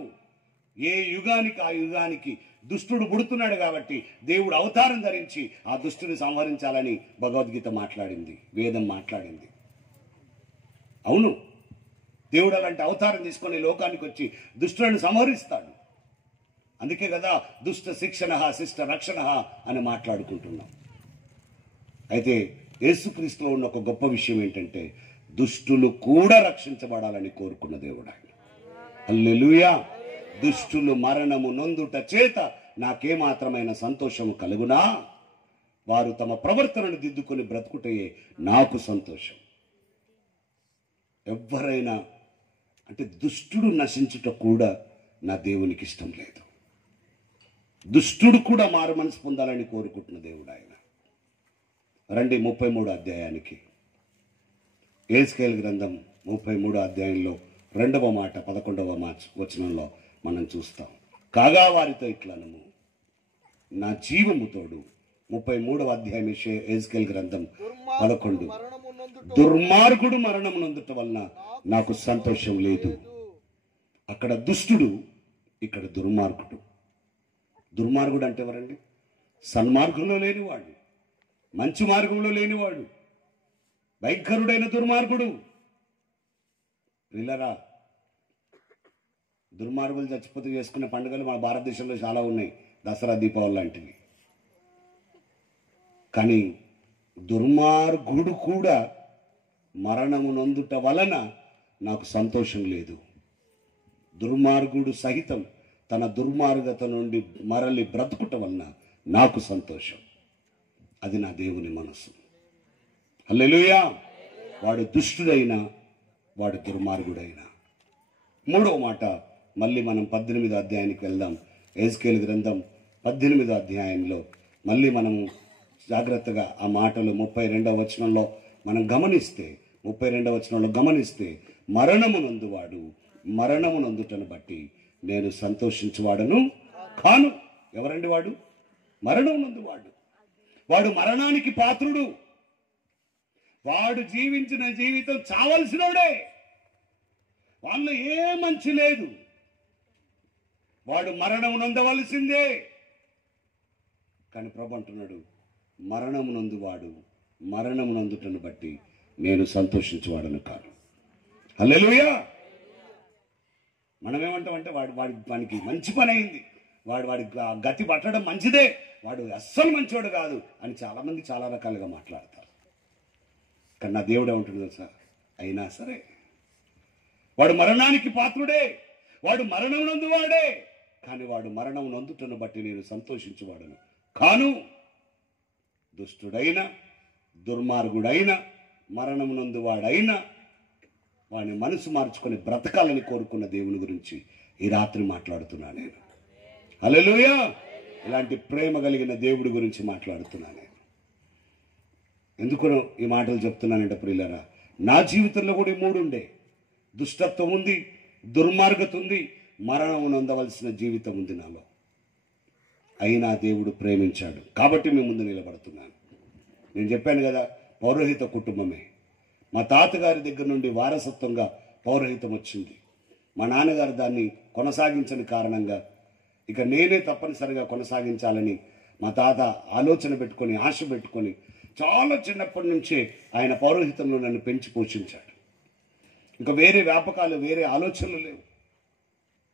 ఏ యుగానికి ఆ యుగానికి దుష్టుడు పుడుతున్నాడు కాబట్టి దేవుడు అవతారం ధరించి ఆ దుష్టుని సంహరించాలని భగవద్గీత మాట్లాడింది, వేదం మాట్లాడింది. అవును, దేవుడు అలాంటి అవతారం తీసుకొని లోకానికి వచ్చి దుష్టులను సంహరిస్తాడు. అందుకే కదా దుష్ట శిక్షణ శిష్ట రక్షణ అని మాట్లాడుకుంటున్నాం. అయితే యేసుక్రీస్తులో ఉన్న ఒక గొప్ప విషయం ఏంటంటే, దుష్టులు కూడా రక్షించబడాలని కోరుకున్న దేవుడు ఆయన. హల్లెలూయా. దుష్టులు మరణము నొందుట చేత నాకేమాత్రమైన సంతోషము కలుగునా. వారు తమ ప్రవర్తనను దిద్దుకొని బ్రతుకుటయే నాకు సంతోషం. ఎవరైనా అంటే దుష్టుడు నశించుట కూడా నా దేవునికి ఇష్టం లేదు. దుష్టుడు కూడా మారు మనసు పొందాలని కోరుకుంటున్న దేవుడు ఆయన. రండి 33వ అధ్యాయానికి. ఎజ్కేలు గ్రంథం 33వ అధ్యాయంలో 2వ మాట 11వ వచనంలో మనం చూస్తాం. కాగా వారితో ఇట్లనము, నా జీవము తోడు. 33వ అధ్యాయం యెహెజ్కేలు గ్రంథం 11. దుర్మార్గుడు మరణము నొందుట వలన నాకు సంతోషం లేదు. అక్కడ దుష్టుడు, ఇక్కడ దుర్మార్గుడు. దుర్మార్గుడు అంటే ఎవరండి? సన్మార్గంలో లేనివాడు, మంచి మార్గంలో లేనివాడు, భయంకరుడైన దుర్మార్గుడు. పిల్లరా, దుర్మార్గులు చచ్చిపోతే చేసుకునే పండుగలు మన భారతదేశంలో చాలా ఉన్నాయి, దసరా, దీపావళి లాంటివి. కానీ దుర్మార్గుడు కూడా మరణము నొందుట వలన నాకు సంతోషం లేదు. దుర్మార్గుడు సహితం తన దుర్మార్గత నుండి మరలి బ్రతుకుట వలన నాకు సంతోషం. అది నా దేవుని మనసు. హల్లెలూయా. వాడు దుష్టుడైనా, వాడు దుర్మార్గుడైనా. 3వ మాట, మళ్ళీ మనం 18వ అధ్యాయానికి వెళ్దాం. యెహెజ్కేలు గ్రంథం 18వ అధ్యాయంలో మళ్ళీ మనము జాగ్రత్తగా ఆ మాటలు 32వ వచనంలో మనం గమనిస్తే, 32వ వచనంలో గమనిస్తే, మరణమునందువాడు మరణమునందుటను బట్టి నేను సంతోషించువాడను కాను. ఎవరండి వాడు? మరణమునందువాడు. వాడు మరణానికి పాత్రుడు. వాడు జీవించిన జీవితం చావలసినోడే. వాళ్ళు ఏ మంచి లేదు. వాడు మరణము నొందవలసిందే. కానీ ప్రభు అంటున్నాడు, మరణము నొందువాడు మరణము నొందుటను బట్టి నేను సంతోషించువాడను కాను. హల్లెలూయా. మనం ఏమంటామంటే వాడికి మంచి పని అయింది, వాడి గతి పట్టడం మంచిదే, వాడు అస్సలు మంచివాడు కాదు అని చాలామంది చాలా రకాలుగా మాట్లాడతారు. కానీ నా దేవుడు ఏమంటున్నాడు సార్, అయినా సరే వాడు మరణానికి పాత్రుడే, వాడు మరణం నందువాడే, కానీ వాడు మరణం నందుటను బట్టి నేను సంతోషించువాడను కాను. దుష్టుడైన, దుర్మార్గుడైన, మరణం నందువాడైనా వాడిని మనసు మార్చుకొని బ్రతకాలని కోరుకున్న దేవుని గురించి ఈ రాత్రి మాట్లాడుతున్నా నేను. హల్లెలూయా. ఇలాంటి ప్రేమ కలిగిన దేవుడి గురించి మాట్లాడుతున్నా నేను. ఎందుకు ఈ మాటలు చెప్తున్నానంటే ప్రియులారా, నా జీవితంలో కూడా ఈ 3 ఉండే. దుష్టత్వం ఉంది, దుర్మార్గత ఉంది, మరణం నొందవలసిన జీవితం ఉంది నాలో. అయినా దేవుడు ప్రేమించాడు కాబట్టి మీ ముందు నిలబడుతున్నాను. నేను చెప్పాను కదా, పౌరోహిత కుటుంబమే. మా తాతగారి దగ్గర నుండి వారసత్వంగా పౌరోహితం వచ్చింది. మా నాన్నగారు దాన్ని కొనసాగించని కారణంగా ఇక నేనే తప్పనిసరిగా కొనసాగించాలని మా తాత ఆలోచన పెట్టుకొని, ఆశ పెట్టుకొని చాలా చిన్నప్పటి నుంచే ఆయన పౌరోహితంలో నన్ను పెంచి పోషించాడు. ఇంకా వేరే వ్యాపకాలు, వేరే ఆలోచనలు లేవు.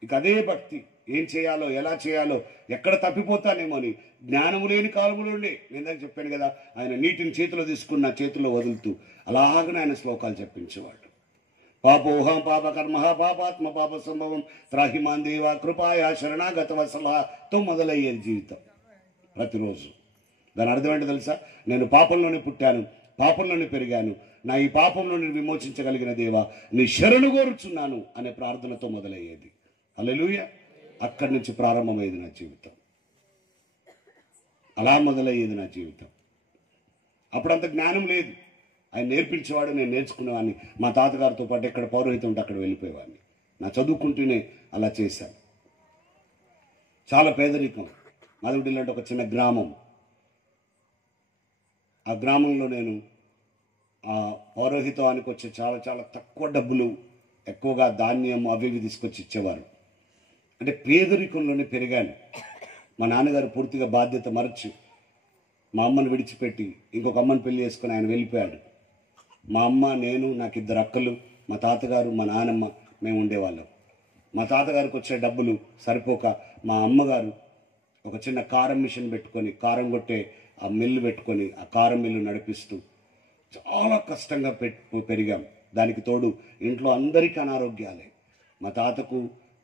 ఇక అదే భక్తి. ఏం చేయాలో, ఎలా చేయాలో, ఎక్కడ తప్పిపోతానేమో అని జ్ఞానము లేని కాలములో ఉండే. నేను చెప్పాను కదా, ఆయన నీటిని చేతిలో తీసుకున్న చేతిలో వదులుతూ అలాగనే ఆయన శ్లోకాలు చెప్పించేవాడు. పాపోహం పాపకర్మ పాపాత్మ పాప సంభవం త్రాహిమాన్ దేవ కృపాయ శరణాగత వసలతో మొదలయ్యేది జీవితం ప్రతిరోజు. దాని అర్థం ఏంటో తెలుసా? నేను పాపంలోనే పుట్టాను, పాపంలోనే పెరిగాను, నా ఈ పాపంలో నేను విమోచించగలిగిన దేవా నీ శరణు కోరుచున్నాను అనే ప్రార్థనతో మొదలయ్యేది. హల్లెలూయా. అక్కడి నుంచి ప్రారంభమయ్యేది నా జీవితం. అలా మొదలయ్యేది నా జీవితం. అప్పుడంత జ్ఞానం లేదు. ఆయన నేర్పించేవాడు, నేను నేర్చుకునేవాడిని. మా తాతగారితో పాటు ఎక్కడ పౌరోహితం ఉంటే అక్కడ వెళ్ళిపోయేవాడిని. నా చదువుకుంటూనే అలా చేశాను. చాలా పేదరికం. మధుడిల్లు అంటే ఒక చిన్న గ్రామం. ఆ గ్రామంలో నేను ఆ పౌరోహితానికి వచ్చే చాలా చాలా తక్కువ డబ్బులు, ఎక్కువగా ధాన్యం అవి ఇవి తీసుకొచ్చి ఇచ్చేవారు. అంటే పేదరికంలోనే పెరిగాను. మా నాన్నగారు పూర్తిగా బాధ్యత మరచి మా అమ్మను విడిచిపెట్టి ఇంకొక అమ్మని పెళ్లి చేసుకుని ఆయన వెళ్ళిపోయాడు. మా అమ్మ, నేను, నాకు 2 అక్కలు, మా తాతగారు, మా నాన్నమ్మ, మేము ఉండేవాళ్ళం. మా తాతగారికి వచ్చే డబ్బులు సరిపోక మా అమ్మగారు ఒక చిన్న కారం మిషన్ పెట్టుకొని, కారం కొట్టే ఆ మిల్లు పెట్టుకొని ఆ కారం మిల్లు నడిపిస్తూ చాలా కష్టంగా పెరిగాం. దానికి తోడు ఇంట్లో అందరికీ అనారోగ్యాలే. మా తాతకు,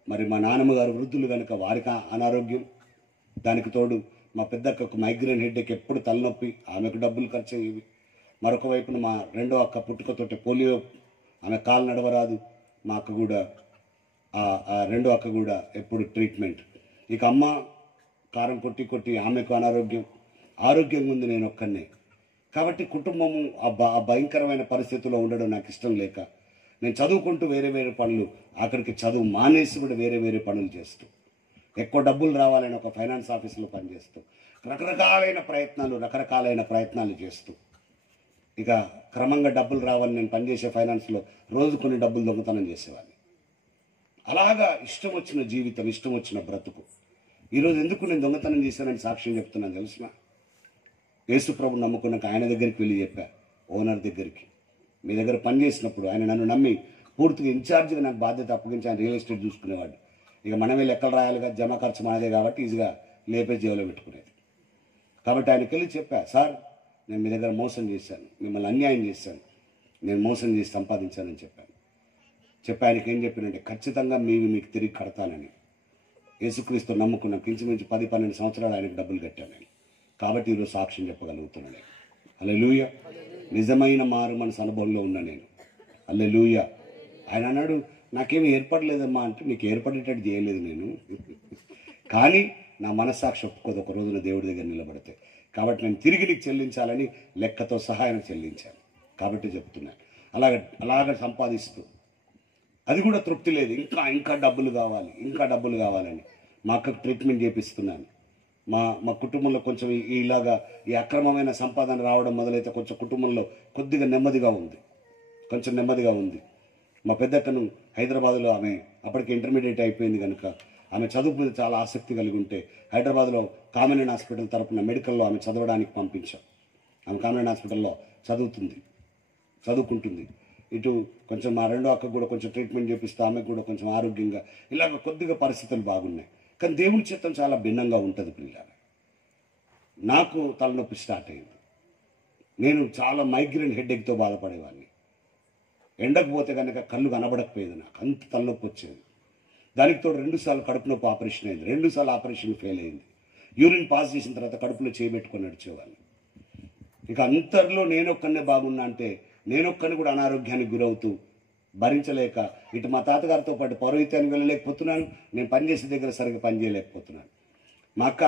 మరి మా నాన్నమ్మగారు వృద్ధులు కనుక వారికి అనారోగ్యం. దానికి తోడు మా పెద్దక్కకు మైగ్రేన్ హెడ్ఏక్, ఎప్పుడు తలనొప్పి, ఆమెకు డబ్బులు ఖర్చు అయ్యేవి. మరొక వైపున మా 2వ అక్క పుట్టుకతోటి పోలియో, ఆమె కాలు నడవరాదు. మా అక్క కూడా, ఆ 2వ అక్క కూడా ఎప్పుడు ట్రీట్మెంట్. ఇక అమ్మ కారం కొట్టి కొట్టి ఆమెకు అనారోగ్యం. ఆరోగ్యంగా ఉంది నేను ఒక్కనే. కాబట్టి కుటుంబము ఆ భయంకరమైన పరిస్థితుల్లో ఉండడం నాకు ఇష్టం లేక నేను చదువుకుంటూ వేరే వేరే పనులు, అక్కడికి చదువు మానేసి కూడా వేరే వేరే పనులు చేస్తూ ఎక్కువ డబ్బులు రావాలని ఒక ఫైనాన్స్ ఆఫీసులో పనిచేస్తూ రకరకాలైన ప్రయత్నాలు చేస్తూ ఇక క్రమంగా డబ్బులు రావాలని నేను పనిచేసే ఫైనాన్స్లో రోజు కొన్ని డబ్బులు దొంగతనం చేసేవాడిని. అలాగా ఇష్టం వచ్చిన జీవితం, ఇష్టం వచ్చిన బ్రతుకు. ఈరోజు ఎందుకు నేను దొంగతనం చేశానని సాక్ష్యం చెప్తున్నాను తెలుసిన? యేసు ప్రభు నమ్ముకున్నాక ఆయన దగ్గరికి వెళ్ళి చెప్పా, ఓనర్ దగ్గరికి, మీ దగ్గర పని చేసినప్పుడు ఆయన నన్ను నమ్మి పూర్తిగా ఇన్ఛార్జ్గా నాకు బాధ్యత అప్పగించి ఆయన రియల్ ఎస్టేట్ చూసుకునేవాడు. ఇక మనమే లెక్కలు రాయాలిగా, జమ ఖర్చు మనదే కాబట్టి ఈజీగా లేపే జేబులో పెట్టుకునేది. కాబట్టి ఆయనకి వెళ్ళి చెప్పా, సార్ నేను మీ దగ్గర మోసం చేశాను, మిమ్మల్ని అన్యాయం చేశాను, నేను మోసం చేసి సంపాదించానని చెప్పాను. ఆయనకి ఏం చెప్పానంటే ఖచ్చితంగా మీకు తిరిగి కడతానని. యేసుక్రీస్తు నమ్ముకున్నాను, ఇంచుమించు 10-12 సంవత్సరాలు ఆయనకు డబ్బులు కట్టాను నేను. కాబట్టి ఈరోజు సాక్ష్యం చెప్పగలుగుతున్నాను. హల్లెలూయా. నిజమైన మారు మనసు అనుభవంలో ఉన్నా నేను. హల్లెలూయా. ఆయన అన్నాడు, నాకేమి ఏర్పడలేదమ్మా అంటే, నీకు ఏర్పడేటట్టు చేయలేదు నేను, కానీ నా మనస్సాక్షి ఒప్పుకోదు ఒక రోజున దేవుడి దగ్గర నిలబడితే. కాబట్టి నేను తిరిగి నీకు చెల్లించాలని లెక్కతో సహాయం చెల్లించాను. కాబట్టి చెప్తున్నాను. అలాగ సంపాదిస్తూ అది కూడా తృప్తి లేదు, ఇంకా డబ్బులు కావాలని మా అక్కకు ట్రీట్మెంట్ చేపిస్తున్నాను. మా కుటుంబంలో కొంచెం ఈ అక్రమమైన సంపాదన రావడం మొదలైతే కొంచెం కుటుంబంలో కొద్దిగా నెమ్మదిగా ఉంది. మా పెద్దక్కను హైదరాబాద్లో, ఆమె అప్పటికి ఇంటర్మీడియట్ అయిపోయింది కనుక ఆమె చదువు మీద చాలా ఆసక్తి కలిగి ఉంటే హైదరాబాద్లో కామినేని హాస్పిటల్ తరపున మెడికల్లో ఆమె చదవడానికి పంపించాం. ఆమె కామినేని హాస్పిటల్లో చదువుకుంటుంది. ఇటు కొంచెం మా రెండో అక్కకు కూడా కొంచెం ట్రీట్మెంట్ చేపిస్తే ఆమెకు కూడా కొంచెం ఆరోగ్యంగా, ఇలాగ కొద్దిగా పరిస్థితులు బాగున్నాయి. కానీ దేవుని చిత్తం చాలా భిన్నంగా ఉంటుంది పిల్లలు. నాకు తలనొప్పి స్టార్ట్ అయింది. నేను చాలా మైగ్రేన్ హెడ్ఏక్తో బాధపడేవాడిని. ఎండకు పోతే కనుక కళ్ళు కనబడకపోయేది, నాకు అంత తలనొప్పి వచ్చేది. దానికి తోడు 2 సార్లు కడుపు నొప్పి ఆపరేషన్ అయింది. 2 సార్లు ఆపరేషన్ ఫెయిల్ అయింది. యూరిన్ పాస్ చేసిన తర్వాత కడుపులో చేయబెట్టుకొని నడిచేవాళ్ళు. ఇక అంతర్లో నేనొక్కనే బాగున్నా అంటే నేనొక్కని కూడా అనారోగ్యానికి గురవుతూ భరించలేక ఇటు మా తాతగారితో పాటు పౌరోహిత్యానికి వెళ్ళలేకపోతున్నాను, నేను పనిచేసే దగ్గర సరిగ్గా పని చేయలేకపోతున్నాను. మా అక్క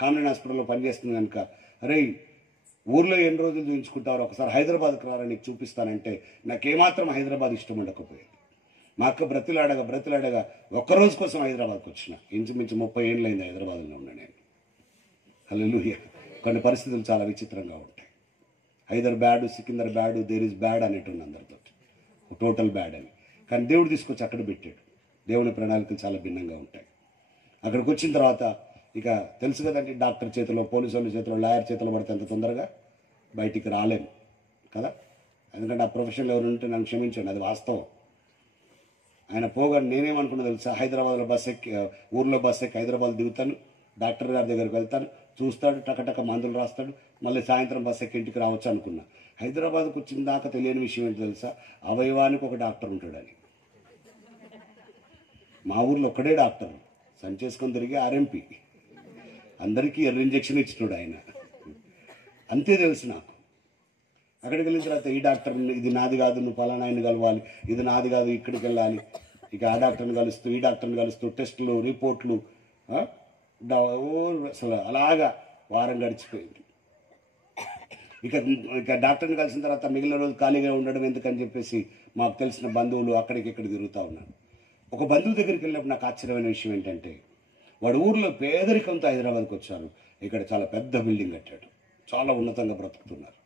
కామినేని హాస్పిటల్లో పనిచేస్తుంది కనుక, అరే ఊర్లో ఎన్ని రోజులు చూపించుకుంటారో ఒకసారి హైదరాబాద్కి రారా నీకు చూపిస్తానంటే నాకేమాత్రం హైదరాబాద్ ఇష్టం ఉండకపోయేది. మా అక్క బ్రతిలాడగా ఒక్కరోజు కోసం హైదరాబాద్కి వచ్చిన. ఇంచుమించు 30 ఏళ్ళు అయింది హైదరాబాద్లో ఉన్నా నేను. హల్లెలూయా. కొన్ని పరిస్థితులు చాలా విచిత్రంగా ఉంటాయి. హైదర్ బ్యాడ్, సికిందర్ బ్యాడ్, దేర్ ఇస్ బ్యాడ్ అనేటువంటి అందరితో, టోటల్ బ్యాడ్ అని. కానీ దేవుడు తీసుకొచ్చి అక్కడ పెట్టాడు. దేవుని ప్రణాళికలు చాలా భిన్నంగా ఉంటాయి. అక్కడికి వచ్చిన తర్వాత ఇక తెలుసు కదండి, డాక్టర్ చేతిలో, పోలీసు వాళ్ళ చేతిలో, లాయర్ చేతిలో పడితే అంత తొందరగా బయటికి రాలేము కదా. ఎందుకంటే ఆ ప్రొఫెషన్లో ఎవరు ఉంటే నన్ను క్షమించండి, అది వాస్తవం. ఆయన పోగానే నేనేమనుకున్నా తెలుసా, హైదరాబాద్లో ఊర్లో బస్ ఎక్కి హైదరాబాద్ దిగుతాను, డాక్టర్ గారి దగ్గరికి వెళ్తాను, చూస్తాడు, టకటక మందులు రాస్తాడు, మళ్ళీ సాయంత్రం బస్ ఎక్కి ఇంటికి రావచ్చు అనుకున్నా. హైదరాబాద్కు వచ్చిన దాకా తెలియని విషయం ఏంటి తెలుసా, అవయవానికి ఒక డాక్టర్ ఉంటాడని. మా ఊర్లో ఒక్కడే డాక్టర్, సంచేసుకొని తిరిగి ఆర్ఎంపీ, అందరికీ ఎర్ర ఇంజక్షన్ ఇచ్చినాడు ఆయన. అంతే తెలుసు నాకు. అక్కడికి వెళ్ళిన తర్వాత ఈ డాక్టర్, ఇది నాది కాదు, నువ్వు పలానా ఆయన్ని కలవాలి, ఇది నాది కాదు, ఇక్కడికి వెళ్ళాలి. ఇక ఆ డాక్టర్ని కలుస్తూ ఈ డాక్టర్ని కలుస్తూ టెస్టులు, రిపోర్ట్లు, అసలు అలాగా వారం గడిచిపోయింది. ఇక డాక్టర్ని కలిసిన తర్వాత మిగిలిన రోజు ఖాళీగా ఉండడం ఎందుకని చెప్పేసి మాకు తెలిసిన బంధువులు అక్కడికి ఇక్కడ తిరుగుతూ ఉన్నారు. ఒక బంధువు దగ్గరికి వెళ్ళినప్పుడు నాకు ఆశ్చర్యమైన విషయం ఏంటంటే, వాడు ఊర్లో పేదరికంతో హైదరాబాద్కి వచ్చారు, ఇక్కడ చాలా పెద్ద బిల్డింగ్ కట్టాడు, చాలా ఉన్నతంగా బ్రతుకుతున్నారు.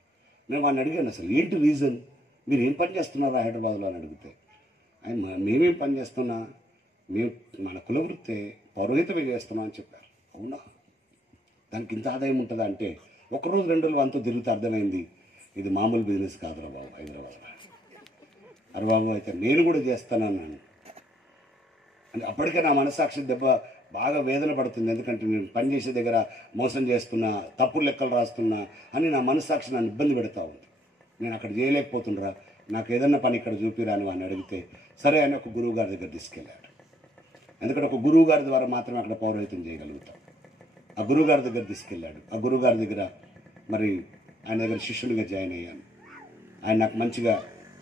నేను వాడిని అడిగాను, అసలు ఏంటి రీజన్, మీరు ఏం పని చేస్తున్నారా హైదరాబాద్లో అని అడిగితే, ఆయన మేమేం పని చేస్తున్నా, మేము మన కులవృత్తే పౌరోహితమే చేస్తున్నాం అని చెప్పారు. అవునా, దానికి ఇంత ఆదాయం ఉంటుందా అంటే, ఒకరోజు 2 రోజులు అంతా తిరిగితే అర్థమైంది, ఇది మామూలు బిజినెస్ కాదురా బాబు హైదరాబాద్లో. అరే బాబు, అయితే నేను కూడా చేస్తానన్నాను. అంటే అప్పటికే నా మనస్సాక్షి దెబ్బ బాగా వేదన పడుతుంది. ఎందుకంటే నేను పనిచేసే దగ్గర మోసం చేస్తున్నా, తప్పుడు లెక్కలు రాస్తున్నా అని నా మనస్సాక్షి నన్ను ఇబ్బంది పెడతా ఉంది. నేను అక్కడ చేయలేకపోతుండ్రా, నాకు ఏదన్నా పని ఇక్కడ చూపిరాను అని అడిగితే, సరే అని ఒక గురువు గారి దగ్గర తీసుకెళ్ళాడు. ఎందుకంటే ఒక గురువు గారి ద్వారా మాత్రమే అక్కడ పౌరోహిత్యం చేయగలుగుతాం. ఆ గురువు గారి దగ్గర తీసుకెళ్ళాడు. ఆ గురువు గారి దగ్గర మరి ఆయన దగ్గర శిష్యునిగా జాయిన్ అయ్యాను. ఆయన నాకు మంచిగా,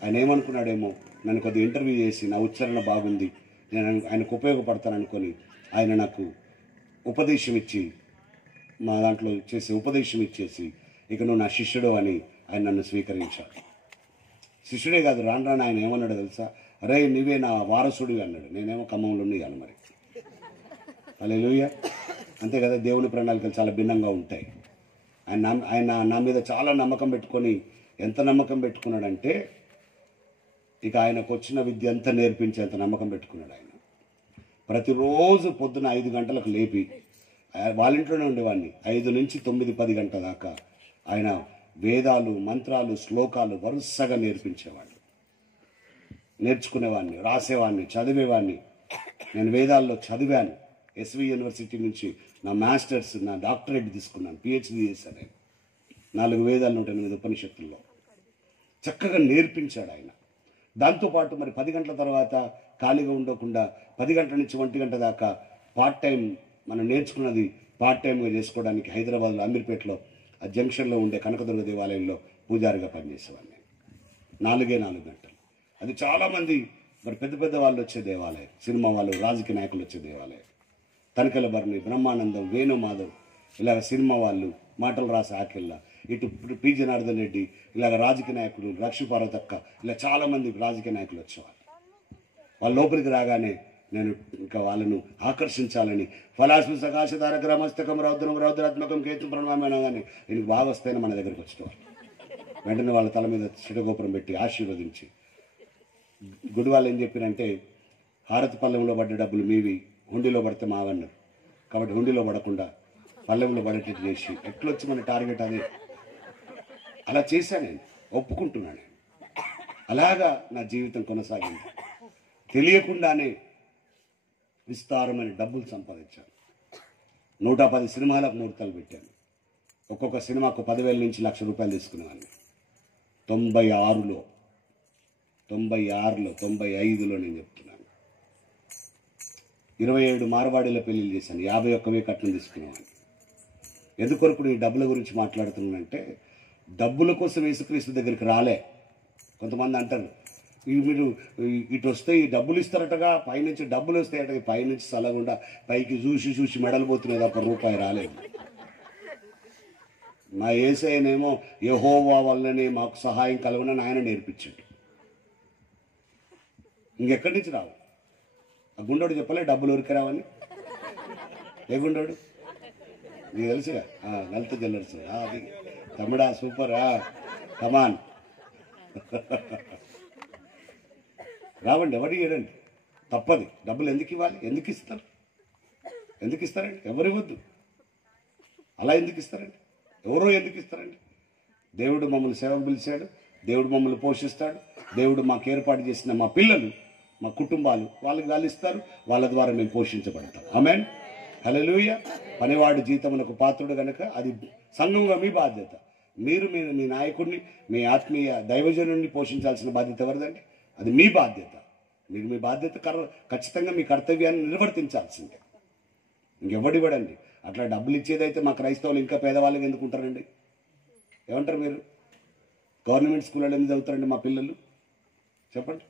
ఆయన ఏమనుకున్నాడేమో, నన్ను కొద్దిగా ఇంటర్వ్యూ చేసి నా ఉచ్చారణ బాగుంది, నేను ఆయనకు ఉపయోగపడతాను అనుకొని ఆయన నాకు ఉపదేశం ఇచ్చి, మా దాంట్లో చేసి ఉపదేశం ఇచ్చేసి, ఇక నువ్వు నా శిష్యుడు అని ఆయన నన్ను స్వీకరించాడు. శిష్యుడే కాదు, రాను రాను ఆయన ఏమన్నాడు తెలుసా, అరే నువ్వే నా వారసుడివి అన్నాడు. నేనేమో ఖమ్మంలో ఉండేయాలి మరి. హల్లెలూయా. అంతే కదా, దేవుని ప్రణాళికలు చాలా భిన్నంగా ఉంటాయి. ఆయన నా మీద చాలా నమ్మకం పెట్టుకొని, ఎంత నమ్మకం పెట్టుకున్నాడంటే ఇక ఆయనకు వచ్చిన విద్య అంతా నేర్పించేంత నమ్మకం పెట్టుకున్నాడు. ఆయన ప్రతిరోజు పొద్దున 5 గంటలకు లేపి, వాళ్ళ ఇంట్లోనే ఉండేవాడిని, 5 నుంచి 9, 10 గంటల దాకా ఆయన వేదాలు, మంత్రాలు, శ్లోకాలు వరుసగా నేర్పించేవాడు. నేర్చుకునేవాడిని, రాసేవాడిని, చదివేవాడిని. నేను వేదాల్లో చదివాను. ఎస్వి యూనివర్సిటీ నుంచి నా మాస్టర్స్, నా డాక్టరేట్ తీసుకున్నాను, పిహెచ్డి చేశాను. 4 వేదాలు, 108 ఉపనిషత్తుల్లో చక్కగా నేర్పించాడు ఆయన. దాంతోపాటు మరి 10 గంటల తర్వాత ఖాళీగా ఉండకుండా 10 గంటల నుంచి 1 గంట దాకా పార్ట్ టైం మనం నేర్చుకున్నది పార్ట్ టైంగా చేసుకోవడానికి హైదరాబాద్లో అమీర్పేటలో ఆ జంక్షన్లో ఉండే కనకదుర్గ దేవాలయంలో పూజారిగా పనిచేసేవాడిని. 4 గంటలు. అది చాలామంది మరి పెద్ద పెద్ద వాళ్ళు వచ్చే దేవాలయం, సినిమా వాళ్ళు, రాజకీయ నాయకులు వచ్చే దేవాలయం. తనికెల భరణి, బ్రహ్మానందం, వేణుమాధవ్, ఇలాగ సినిమా వాళ్ళు, మాటలు రాసే ఆకెళ్ళ, ఇటు పి జనార్దన్ రెడ్డి, ఇలాగ రాజకీయ నాయకులు, లక్ష్మీపార్వతక్క, ఇలా చాలామంది రాజకీయ నాయకులు వచ్చేవాళ్ళు. వాళ్ళ లోపలికి రాగానే నేను ఇంకా వాళ్ళను ఆకర్షించాలని ఫలాస్మి సకాశధార గ్రమస్తకం రౌద్రం రౌద్రాత్మకం కేతు ప్రణామేనా కానీ దీనికి బాగా వస్తేనే మన దగ్గరికి వచ్చేవాళ్ళు. వెంటనే వాళ్ళ తల మీద చిటగోపురం పెట్టి ఆశీర్వదించి, గుడి వాళ్ళు ఏం చెప్పినంటే, హారతి పల్లెంలో పడ్డ డబ్బులు మీవి, హుండీలో పడితే మావన్నారు. కాబట్టి హుండీలో పడకుండా పల్లెంలో పడేటట్టు చేసి, ఎట్లొచ్చి మన టార్గెట్ అదే. అలా చేశాను నేను, ఒప్పుకుంటున్నాను నేను. అలాగా నా జీవితం కొనసాగింది. తెలియకుండానే విస్తారమైన డబ్బులు సంపాదించాను. 110 సినిమాలకు ముహూర్తాలు పెట్టాను. ఒక్కొక్క సినిమాకు 10,000 నుంచి ₹1,00,000 తీసుకునేవాడిని. 96లో 95లో నేను చెప్తున్నాను. 27 మార్వాడీల పెళ్లిళ్ళు చేశాను. 51,000 కట్నం తీసుకునేవాడిని. ఎందుకొరకు ఈ డబ్బుల గురించి మాట్లాడుతున్నానంటే, డబ్బుల కోసం యేసుక్రీస్తు దగ్గరికి రాలే. కొంతమంది అంటారు, మీరు ఇటు వస్తే ఈ డబ్బులు ఇస్తారటగా, పైనుంచి డబ్బులు వస్తాయట, పైనుంచి సలగుండా పైకి చూసి మెడలు పోతున్నాయి తప్ప రూపాయి రాలేదు. మా యేసయ్యనేమో యెహోవా వల్లనే మాకు సహాయం కలుగునని ఆయన నేర్పించాడు. ఇంకెక్కడి నుంచి రావు. ఆ గుండోడు చెప్పలే డబ్బులు ఊరికి రావని. ఏ గుండోడు నీకు తెలుసుగా, లలిత జ్యువెలర్స్. అది తమ్ముడా, సూపర్, కమాన్. రావండి, ఎవరు ఇవ్వడండి, తప్పది. డబ్బులు ఎందుకు ఇవ్వాలి? ఎందుకు ఇస్తారండి? ఎవరు ఇవ్వద్దు. అలా ఎందుకు ఇస్తారండి? ఎవరో ఎందుకు ఇస్తారండి? దేవుడు మమ్మల్ని సేవకు పిలిచాడు, దేవుడు మమ్మల్ని పోషిస్తాడు, దేవుడు మాకు ఏర్పాటు చేసిన మా పిల్లలు, మా కుటుంబాలు, వాళ్ళకి వాళ్ళు ఇస్తారు, వాళ్ళ ద్వారా మేము పోషించబడతాం. ఆమేన్, హల్లెలూయా. పనివాడు జీతమునకు పాత్రుడు కనుక అది సంఘంగా మీ బాధ్యత. మీరు మీ నాయకుడిని, మీ ఆత్మీయ దైవజనుడిని పోషించాల్సిన బాధ్యత ఎవరిదండి? అది మీ బాధ్యత. మీరు మీ బాధ్యత ఖచ్చితంగా మీ కర్తవ్యాన్ని నిర్వర్తించాల్సిందే. ఇంకెవడివ్వడండి. అట్లా డబ్బులు ఇచ్చేదైతే మా క్రైస్తవులు ఇంకా పేదవాళ్ళకి ఎందుకు ఉంటారండి? ఏమంటారు మీరు? గవర్నమెంట్ స్కూళ్ళలో ఎందుకు చదువుతారండి మా పిల్లలు? చెప్పండి.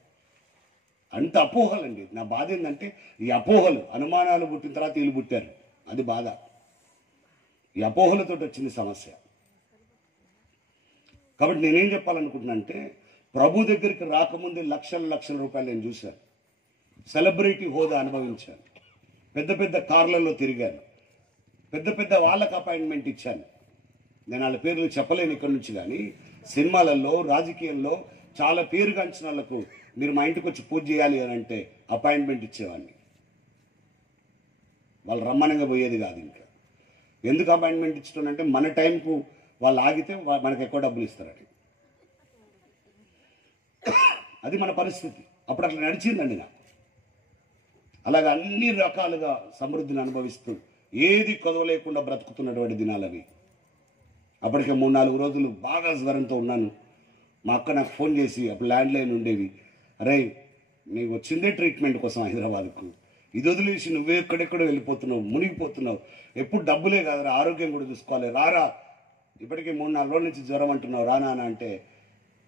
అంత అపోహలండి. నా బాధ ఏంటంటే, ఈ అపోహలు, అనుమానాలు పుట్టిన తర్వాత వీళ్ళు పుట్టారు, అది బాధ. ఈ అపోహలతో వచ్చింది సమస్య. కాబట్టి నేనేం చెప్పాలనుకుంటున్నా అంటే, ప్రభు దగ్గరికి రాకముందే లక్షల రూపాయలు నేను చూశాను. సెలబ్రిటీ హోదా అనుభవించాను. పెద్ద పెద్ద కార్లలో తిరిగాను. పెద్ద పెద్ద వాళ్ళకు అపాయింట్మెంట్ ఇచ్చాను. నేను వాళ్ళ పేర్లు చెప్పలేను ఇక్కడి నుంచి, కానీ సినిమాలలో, రాజకీయంలో చాలా పేరుగాంచిన వాళ్ళకు మీరు మా ఇంటికి వచ్చి పూజ చేయాలి అని అంటే అపాయింట్మెంట్ ఇచ్చేవాడిని. వాళ్ళు రమ్మనంగా పోయేది కాదు. ఇంకా ఎందుకు అపాయింట్మెంట్ ఇచ్చడం, మన టైంకు వాళ్ళు ఆగితే మనకు ఎక్కువ డబ్బులు ఇస్తారని. అది మన పరిస్థితి. అప్పుడు అట్లా నడిచిందండి నాకు. అలాగే అన్ని రకాలుగా సమృద్ధిని అనుభవిస్తూ ఏది కొదవలేకుండా బ్రతుకుతున్నటువంటి దినాలు అవి. అప్పటికే 3-4 రోజులు బాగా జ్వరంతో ఉన్నాను. మా అక్క నాకు ఫోన్ చేసి, అప్పుడు ల్యాండ్లైన్ ఉండేవి, అరే నీకు వచ్చిందే ట్రీట్మెంట్ కోసం హైదరాబాద్కు, ఇది వదిలేసి నువ్వే ఎక్కడెక్కడో వెళ్ళిపోతున్నావు, మునిగిపోతున్నావు, ఎప్పుడు డబ్బులే కాదు, ఆరోగ్యం కూడా చూసుకోవాలి, రారా, ఇప్పటికే 3-4 రోజుల నుంచి జ్వరం అంటున్నావు, రానా అంటే,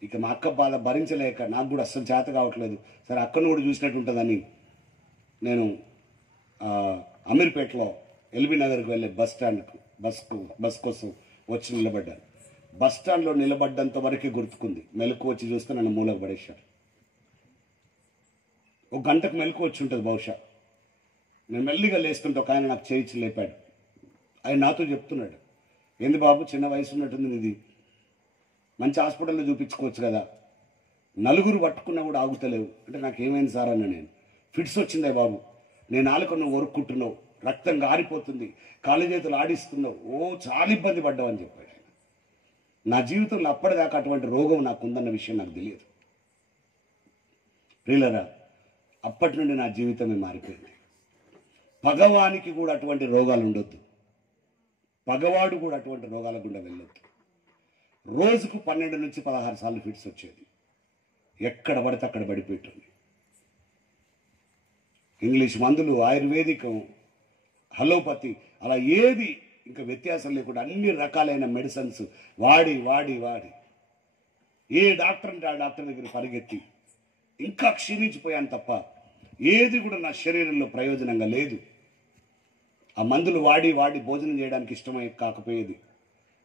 ఇక మా అక్క బాధ భరించలేక నాకు కూడా అస్సలు చేత కావట్లేదు. సరే అక్కను కూడా చూసినట్టు ఉంటుందని నేను అమీర్పేటలో ఎల్బీ నగర్కి వెళ్ళే బస్ కోసం వచ్చి నిలబడ్డాను. బస్ స్టాండ్లో నిలబడ్డంత వరకే గుర్తుకుంది. మెలకు వచ్చి చూస్తే నన్ను మూలకు పడేశారు. 1 గంటకు మెలకు వచ్చి ఉంటుంది బహుశా. నేను మెల్లిగా లేస్తుంటే ఒక ఆయన నాకు చేయించి లేపాడు. ఆయన నాతో చెప్తున్నాడు, ఏంది బాబు చిన్న వయసు ఉన్నట్టుంది ఇది, మంచి హాస్పిటల్లో చూపించుకోవచ్చు కదా, నలుగురు పట్టుకున్నా కూడా ఆగుతలేవు అంటే. నాకేమైంది సార్ అన్న నేను. ఫిట్స్ వచ్చిందే బాబు, నేను నాలుక నువ్వు వరుక్కుంటున్నావు, రక్తం గారిపోతుంది, కాళ్ళు చేతులు ఆడిస్తున్నావు, చాలా ఇబ్బంది పడ్డావు అని చెప్పాడు ఆయన. నా జీవితంలో అప్పటిదాకా అటువంటి రోగం నాకు ఉందన్న విషయం నాకు తెలియదు. ప్రియులరా, అప్పటి నుండి నా జీవితమే మారిపోయింది. పగవానికి కూడా అటువంటి రోగాలు ఉండొద్దు, పగవాడు కూడా అటువంటి రోగాల గుండా వెళ్ళొద్దు. రోజుకు 12 నుంచి 16 సార్లు ఫిట్స్ వచ్చేది. ఎక్కడ పడితే అక్కడ పడిపోతుంది. ఇంగ్లీష్ మందులు, ఆయుర్వేదికం, హలోపతి, అలా ఏది ఇంకా వ్యత్యాసం లేకుండా అన్ని రకాలైన మెడిసిన్స్ వాడి వాడి వాడి ఏ డాక్టర్ అంటే ఆ డాక్టర్ దగ్గర పరిగెత్తి ఇంకా క్షీణించిపోయాను తప్ప ఏది కూడా నా శరీరంలో ప్రయోజనంగా లేదు. ఆ మందులు వాడి వాడి భోజనం చేయడానికి ఇష్టమై కాకపోయేది.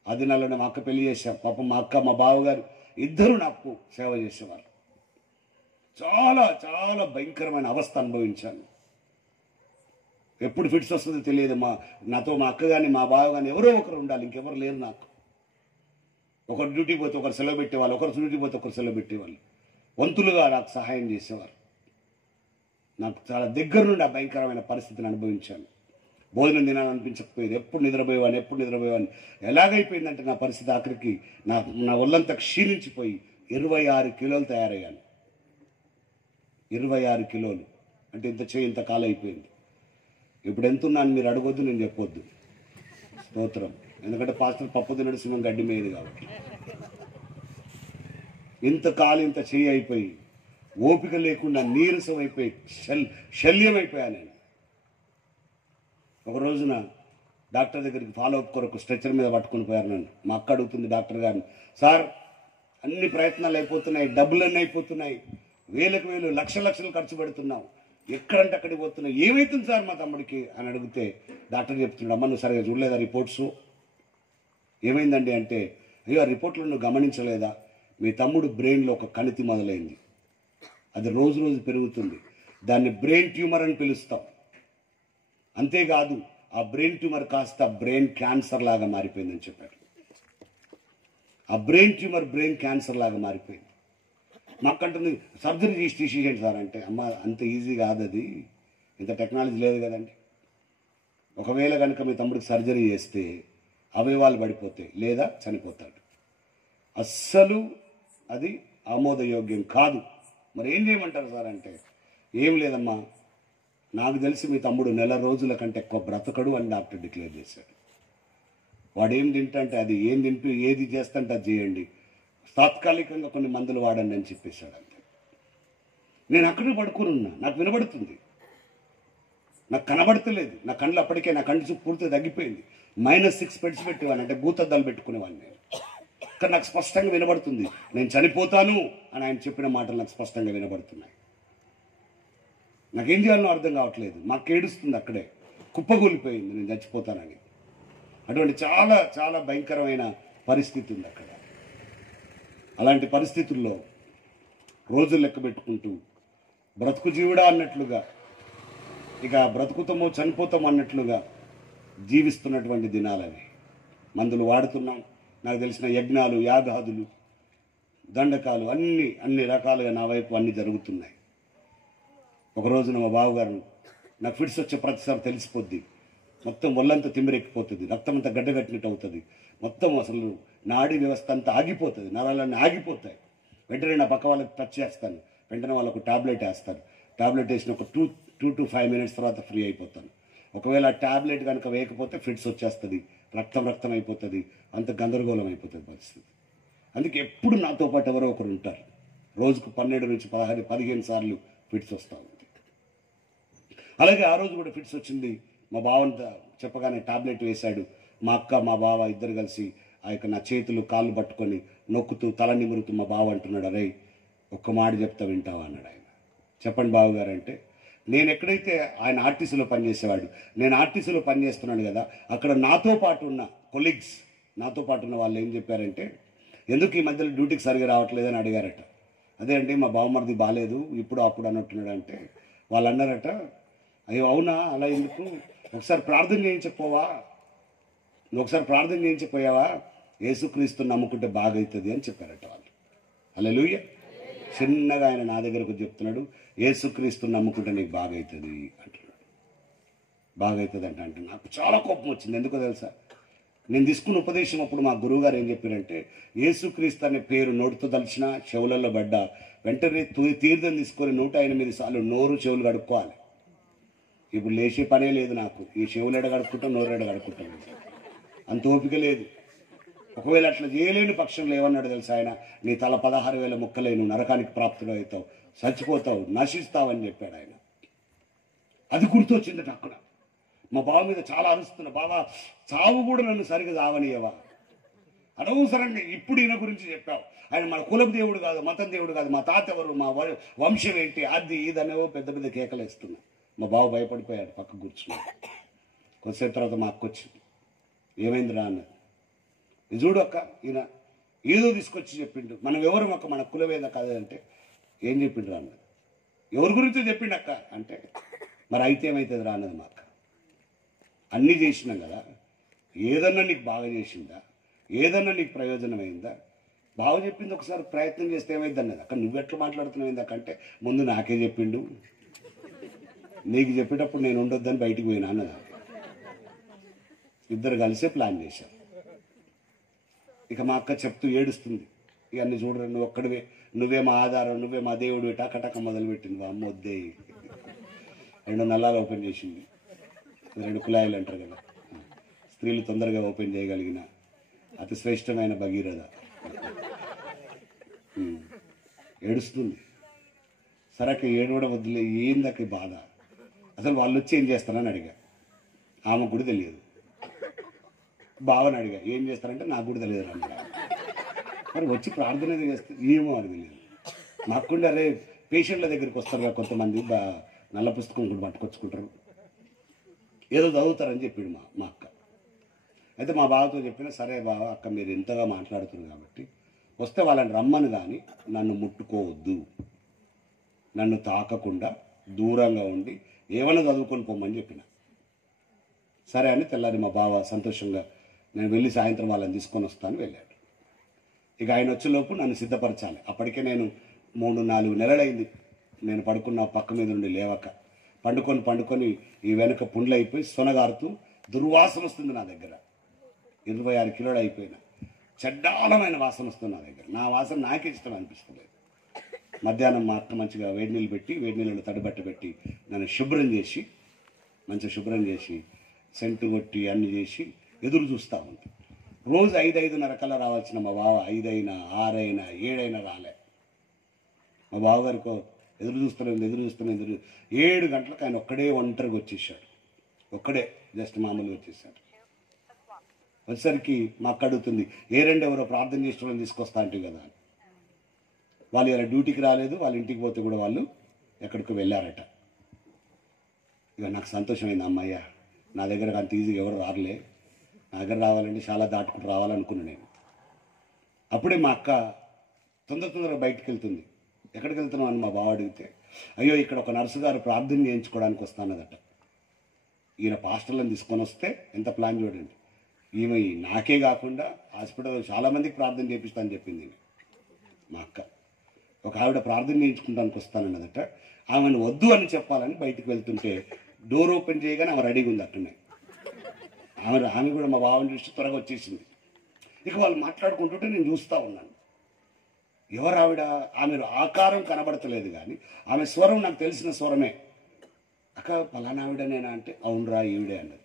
అది నెలలో మా అక్క పెళ్లి చేశాం. పాపం మా అక్క మా బావగారు ఇద్దరు నాకు సేవ చేసేవారు. చాలా చాలా భయంకరమైన అవస్థ అనుభవించాను. ఎప్పుడు ఫిట్స్ వస్తుందో తెలియదు. నాతో మా అక్క కానీ మా బావ కానీ ఎవరో ఒకరు ఉండాలి, ఇంకెవరు లేరు నాకు. ఒకరు డ్యూటీ పోతే ఒకరు సెలవు పెట్టేవాళ్ళు, ఒకరు డ్యూటీ పోతే ఒకరు సెలవు పెట్టేవాళ్ళు. వంతులుగా నాకు సహాయం చేసేవారు. నాకు చాలా దగ్గర నుండి ఆ భయంకరమైన పరిస్థితిని అనుభవించాను. భోజనం తినాలనిపించకపోయేది, ఎప్పుడు నిద్రపోయేవాడిని. ఎలాగైపోయిందంటే నా పరిస్థితి ఆఖరికి నా ఒళ్ళంతా క్షీణించిపోయి 26 కిలోలు తయారయ్యాను. 26 కిలోలు అంటే ఇంత ఇంత కాలం అయిపోయింది. ఇప్పుడు ఎంతున్నాను మీరు అడగొద్దు, నేను చెప్పొద్దు. స్తోత్రం. ఎందుకంటే పాస్టర్ పప్పు తినడు, సింహం గడ్డి మేయదు కాబట్టి. ఇంత కాలు ఇంత చెయ్యి అయిపోయి ఓపిక లేకుండా నీరసం అయిపోయి శల్యం అయిపోయాను నేను. ఒక రోజున డాక్టర్ దగ్గరికి ఫాలోఅప్ కొరకు స్ట్రెచ్చర్ మీద పట్టుకుని పోయారు నన్ను. మా అక్క అడుగుతుంది డాక్టర్ గారిని, సార్ అన్ని ప్రయత్నాలు అయిపోతున్నాయి, డబ్బులన్నీ అయిపోతున్నాయి, వేలకు లక్షలు ఖర్చు పెడుతున్నాం, ఎక్కడంటే అక్కడికి పోతున్నాయి, ఏమవుతుంది సార్ మా తమ్ముడికి అని అడిగితే డాక్టర్ చెప్తున్నాడు, అమ్మ నువ్వు సరిగా చూడలేదా రిపోర్ట్స్? ఏమైందండి అంటే, అయ్యో ఆ రిపోర్ట్లో నువ్వు గమనించలేదా, మీ తమ్ముడు బ్రెయిన్లో ఒక కణితి మొదలైంది, అది రోజు రోజు పెరుగుతుంది, దాన్ని బ్రెయిన్ ట్యూమర్ అని పిలుస్తాం. అంతేకాదు ఆ బ్రెయిన్ ట్యూమర్ కాస్త బ్రెయిన్ క్యాన్సర్ లాగా మారిపోయిందని చెప్పారు. ఆ బ్రెయిన్ ట్యూమర్ బ్రెయిన్ క్యాన్సర్ లాగా మారిపోయింది. మాకంటుంది సర్జరీ చేసి తీసేయండి సార్ అంటే, అమ్మ అంత ఈజీ కాదు, అది ఇంత టెక్నాలజీ లేదు కదండి. ఒకవేళ కనుక మీ తమ్ముడికి సర్జరీ చేస్తే అవయవాలు పడిపోతాయి లేదా చనిపోతాడు. అస్సలు అది ఆమోదయోగ్యం కాదు. మరి ఏం చేయమంటారు సార్ అంటే, ఏం లేదమ్మా, నాకు తెలిసి మీ తమ్ముడు 4 రోజుల కంటే ఎక్కువ బ్రతకడు అని డాక్టర్ డిక్లేర్ చేశాడు. వాడు ఏం తింటే అది, ఏం తింటూ ఏది చేస్తుంటే అది చేయండి, తాత్కాలికంగా కొన్ని మందులు వాడండి అని చెప్పేశాడు. అంతే. నేను అక్కడే పడుకుని ఉన్నా, నాకు వినబడుతుంది, నాకు కనబడతలేదు. నా కళ్ళు అప్పటికే నా కళ్ళు చూపు పూర్తిగా తగ్గిపోయింది. -6 పెట్టి పెట్టేవాడిని, అంటే భూతద్దాలు పెట్టుకునేవాడిని నేను. కానీ నాకు స్పష్టంగా వినబడుతుంది, నేను చనిపోతాను అని ఆయన చెప్పిన మాటలు నాకు స్పష్టంగా వినబడుతున్నాయి. నాకేం చేయాలో అర్థం కావట్లేదు. మాకు ఏడుస్తుంది, అక్కడే కుప్పగూలిపోయింది నేను చచ్చిపోతానని. అటువంటి చాలా చాలా భయంకరమైన పరిస్థితి ఉంది అక్కడ. అలాంటి పరిస్థితుల్లో రోజులు లెక్క పెట్టుకుంటూ బ్రతుకు జీవుడా అన్నట్లుగా, ఇక బ్రతుకుతామో చనిపోతాం అన్నట్లుగా జీవిస్తున్నటువంటి దినాలవి. మందులు వాడుతున్నాం. నాకు తెలిసిన యజ్ఞాలు, యాగాదులు, దండకాలు అన్ని రకాలుగా నా వైపు అన్నీ జరుగుతున్నాయి. ఒక రోజున మా బావగారు, నాకు ఫిట్స్ వచ్చే ప్రతిసారి తెలిసిపోద్ది, మొత్తం ఒళ్ళంతా తిమ్మిరెక్కిపోతుంది, రక్తం అంతా గడ్డగట్టినట్టు అవుతుంది, మొత్తం అసలు నాడీ వ్యవస్థ అంతా ఆగిపోతుంది, నరాలన్నీ ఆగిపోతాయి. వెంటనే నా పక్క వాళ్ళకి టచ్ చేస్తాను, వెంటనే వాళ్ళకు టాబ్లెట్ వేస్తాను. టాబ్లెట్ వేసిన ఒక 2 to 5 minutes తర్వాత ఫ్రీ అయిపోతాను. ఒకవేళ ఆ టాబ్లెట్ కనుక వేయకపోతే ఫిట్స్ వచ్చేస్తుంది, రక్తం అయిపోతుంది, అంత గందరగోళం అయిపోతుంది పరిస్థితి. అందుకే ఎప్పుడు నాతో పాటు ఎవరో ఒకరు ఉంటారు. రోజుకు 12 నుంచి 15 సార్లు ఫిట్స్ వస్తూ ఉంది. అలాగే ఆ రోజు కూడా ఫిట్స్ వచ్చింది. మా బావంతా చెప్పగానే టాబ్లెట్ వేశాడు. మా అక్క మా బావ ఇద్దరు కలిసి ఆ యొక్క నా చేతులు కాళ్ళు పట్టుకొని నొక్కుతూ తల నిమురుతూ మా బావ అంటున్నాడు, అరే ఒక్క మాట చెప్తా వింటావా అన్నాడు ఆయన. చెప్పండి బావగారు అంటే, నేను ఎక్కడైతే ఆయన ఆర్టీసీలో పనిచేసేవాడు, నేను ఆర్టీసీలో పనిచేస్తున్నాను కదా, అక్కడ నాతో పాటు ఉన్న కొలీగ్స్, నాతో పాటు ఉన్న వాళ్ళు ఏం చెప్పారంటే, ఎందుకు ఈ మధ్యలో డ్యూటీకి సరిగా రావట్లేదని అడిగారట. అదే అండి మా బావమరిది బాగాలేదు ఇప్పుడు అప్పుడు అన్నట్టున్నాడు అంటే, వాళ్ళు అన్నారట, అయ్యో అవునా, అలా ఎందుకు, ఒకసారి ప్రార్థన చేయించకపోవా, నువ్వు ఒకసారి ప్రార్థన చేయించకపోయావా, యేసుక్రీస్తుని నమ్ముకుంటే బాగవుతుంది అని చెప్పారట వాళ్ళు. హల్లెలూయా. చిన్నగా ఆయన నా దగ్గరకు చెప్తున్నాడు, యేసుక్రీస్తుని నమ్ముకుంటే నీకు బాగవుతుంది అంటున్నాడు. బాగవుతుంది అంటే నాకు చాలా కోపం వచ్చింది. ఎందుకో తెలుసా, నేను తీసుకున్న ఉపదేశం అప్పుడు మా గురువుగారు ఏం చెప్పారంటే, యేసుక్రీస్తు అనే పేరు నోటితో తలిచిన చెవులలో పడ్డ వెంటనే తీర్థం తీసుకొని 108 సార్లు నోరు చెవులు కడుక్కోవాలి. ఇప్పుడు లేచే పనే లేదు నాకు, ఈ చెవులు ఎడ కడుక్కుంటాం, నోరు ఎడ కడుక్కుంటాం, అంత ఓపిక లేదు. ఒకవేళ అట్లా చేయలేని పక్షంలో ఏమన్నాడు తెలుసా ఆయన, నీ తల 16,000 ముక్కలే, నువ్వు నరకానికి ప్రాప్తులు అవుతావు, చచ్చిపోతావు, నశిస్తావని చెప్పాడు ఆయన. అది గుర్తొచ్చిందట అక్కడ. మా బావ మీద చాలా అరుస్తున్నా, బావా చావు కూడా నన్ను సరిగ్గా చావనియవా, అనవసరంగా ఇప్పుడు ఈయన గురించి చెప్పావు, ఆయన మన కులం దేవుడు కాదు, మతం దేవుడు కాదు, మా తాత ఎవరు, మా వంశం ఏంటి, అది ఇదనేవో పెద్ద పెద్ద కేకలు వేస్తున్నా. మా బావ భయపడిపోయాడు, పక్క కూర్చున్నాడు. కొద్దిసేపు తర్వాత మా అక్క వచ్చింది, ఏమైందిరా అన్నది. ఇది చూడు అక్క, ఈయన ఏదో తీసుకొచ్చి చెప్పిండు, మనం ఎవరు అక్క, మన కులవేద కాదు అంటే, ఏం చెప్పిండు రా అన్నది. ఎవరి గురించి చెప్పిండు అక్క అంటే, మరి అయితే ఏమవుతుంది రా అన్నది మా అక్క. అన్నీ చేసినాం కదా, ఏదన్నా నీకు బాగా చేసిందా, ఏదన్నా నీకు ప్రయోజనమైందా, బాగా చెప్పింది ఒకసారి ప్రయత్నం చేస్తే ఏమైంది అన్నది. అక్కడ నువ్వెట్లా మాట్లాడుతున్నావు ఏందాకంటే, ముందు నాకే చెప్పిండు, నీకు చెప్పేటప్పుడు నేను ఉండొద్దని బయటికి పోయినా అన్నది. ఇద్దరు కలిసే ప్లాన్ చేశారు. ఇక మా అక్క చెప్తూ ఏడుస్తుంది, ఇవన్నీ చూడరు, నువ్వు ఒక్కడివే, నువ్వే మా ఆధారం, నువ్వే మా దేవుడు, టకటక మొదలుపెట్టింది. అమ్మ వద్దే, 2 నల్లాలు ఓపెన్ చేసింది, 2 కుళాయిలు అంటారు కదా, స్త్రీలు తొందరగా ఓపెన్ చేయగలిగిన అతి శ్రేష్టమైన భగీరథ. ఏడుస్తుంది. సరక ఏడవడం వద్దులే, ఏందకి బాధ, అసలు వాళ్ళు వచ్చి ఏం చేస్తారని అడిగా. ఆమెకు కూడా తెలియదు. బావని అడిగా, ఏం చేస్తారంటే నాకు కూడా తెలియదు అన్నాడు. మరి వచ్చి ప్రార్థన చేస్తే ఏమో అని తెలియదు. మాకుండే అరే పేషెంట్ల దగ్గరికి వస్తారు కదా కొంతమంది, నల్ల పుస్తకం కూడా పట్టుకొచ్చుకుంటారు, ఏదో చదువుతారని చెప్పిండు మా అక్క. అయితే మా బావతో చెప్పినా, సరే బావ అక్క మీరు ఎంతగా మాట్లాడుతున్నారు కాబట్టి వస్తే వాళ్ళని రమ్మని, కానీ నన్ను ముట్టుకోవద్దు, నన్ను తాకకుండా దూరంగా ఉండి ఏమైనా చదువుకొని పోమని చెప్పిన. సరే అని తెల్లారి మా బావ సంతోషంగా నేను వెళ్ళి సాయంత్రం వాళ్ళని తీసుకొని వస్తాను వెళ్ళాడు. ఇక ఆయన వచ్చేలోపు నన్ను సిద్ధపరచాలి. అప్పటికే నేను 3-4 నెలలైంది నేను పడుకున్న పక్క మీద నుండి లేవక, పండుకొని ఈ వెనుక పుండ్లు అయిపోయి సొనగారుతూ దుర్వాసన వస్తుంది నా దగ్గర. 26 కిలోలు అయిపోయినా చెడ్డాలమైన వాసన వస్తుంది నా దగ్గర. నా వాసన నాకే ఇష్టం అనిపిస్తలేదు. మధ్యాహ్నం మా అక్క మంచిగా వేడి నీళ్ళు పెట్టి, వేడి నీళ్ళలో తడిబట్ట పెట్టి నన్ను మంచిగా శుభ్రం చేసి సెంటు కొట్టి అన్ని చేసి ఎదురు చూస్తూ ఉంటాను. రోజు 5-5:30 కల్లా రావాల్సిన మా బావ 5 అయినా 6 అయినా 7 అయినా రాలే. మా బావగారికో ఎదురు చూస్తున్నాను 7 గంటలకు ఆయన ఒక్కడే ఒంటరిగా వచ్చేసాడు. ఒక్కడే జస్ట్ మామూలుగా వచ్చేసాడు. వచ్చేసరికి మా అక్క అడుగుతుంది, ఏ 2 ఎవరో ప్రార్థన చేసిన తీసుకొస్తా అంటే కదా. వాళ్ళు ఇలా డ్యూటీకి రాలేదు, వాళ్ళ ఇంటికి పోతే కూడా వాళ్ళు ఎక్కడికో వెళ్ళారట. ఇక నాకు సంతోషమైంది, అమ్మయ్య నా దగ్గరకు అంత ఈజీగా ఎవరు రారులే, నా దగ్గర రావాలంటే చాలా దాటుకుంటూ రావాలనుకున్నాను నేను. అప్పుడే మా అక్క తొందరగా బయటికి వెళ్తుంది. ఎక్కడికి వెళ్తున్నావు అని మా బావ అడిగితే, అయ్యో ఇక్కడ ఒక నర్సు గారు ప్రార్థన చేయించుకోవడానికి వస్తానదట. ఈయన పాస్టర్లను తీసుకొని వస్తే ఎంత ప్లాన్ చూడండి. ఈమె నాకే కాకుండా హాస్పిటల్లో చాలామందికి ప్రార్థన చేపిస్తా అని చెప్పింది మా అక్క. ఒక ఆవిడ ప్రార్థన చేయించుకుంటానికి వస్తానన్నదట. ఆమెను వద్దు అని చెప్పాలని బయటికి వెళ్తుంటే డోర్ ఓపెన్ చేయగానే ఆమె రెడీగా ఉంది అట్టనే. ఆమె కూడా మా బావని చూసి త్వరగా వచ్చేసింది. ఇక వాళ్ళు మాట్లాడుకుంటుంటే నేను చూస్తూ ఉన్నాను. ఎవరు ఆవిడ? ఆమె ఆకారం కనబడతలేదు కానీ ఆమె స్వరం నాకు తెలిసిన స్వరమే. అక్క పలానా ఆవిడనేనా అంటే, అవునరా ఈవిడే అన్నది.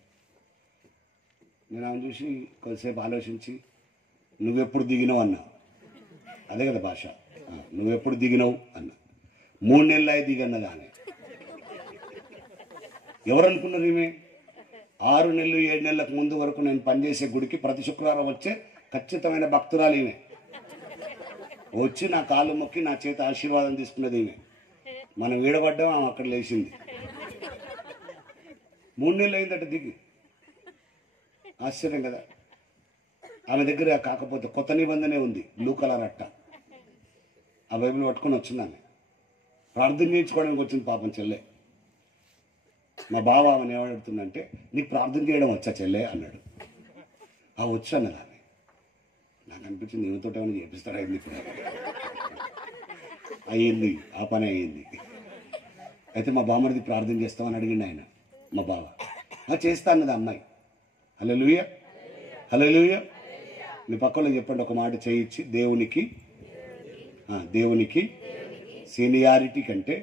నేను ఆమెను చూసి కొద్దిసేపు ఆలోచించి, నువ్వెప్పుడు దిగినావు అన్నా. అదే కదా భాష, నువ్వెప్పుడు దిగినావు అన్న. 3 నెలలు అయి దిగన్నది ఆమె. ఎవరు అనుకున్నారు ఈమె? 6 నెలలు 7 నెలలకు ముందు వరకు నేను పనిచేసే గుడికి ప్రతి శుక్రవారం వచ్చే ఖచ్చితమైన భక్తురాలు ఈమె. వచ్చి నా కాళ్ళు మొక్కి నా చేత ఆశీర్వాదం తీసుకున్నది ఈమె. మనం వీడబడ్డాం, ఆమె అక్కడ లేచింది. 3 నెలలు అయిందట దిగి. ఆశ్చర్యం కదా. ఆమె దగ్గర కాకపోతే కొత్త నిబంధనే ఉంది, బ్లూ కలర్ అట్ట. ఆ బైబిల్ పట్టుకొని వచ్చింది ఆమె. ప్రార్థన చేయించుకోవడానికి వచ్చింది పాపం చెల్లె. మా బావ ఆమెను ఏమడుగుతుందంటే, నీకు ప్రార్థన చేయడం వచ్చా చెల్లె అన్నాడు. వచ్చు అన్నది ఆమె. నాకు అనిపించింది ఈమెతో ఏమైనా చేపిస్తాడా ఇప్పుడు. అయ్యింది, ఆ పని అయ్యింది. అయితే మా బామ్మడిది ప్రార్థన చేస్తామని అడిగిండు ఆయన. మా బావ చేస్తా అన్నది అమ్మాయి. హల్లెలూయా, హల్లెలూయా. మీ పక్కలో చెప్పండి ఒక మాట, చేయించి దేవునికి సీనియారిటీ కంటే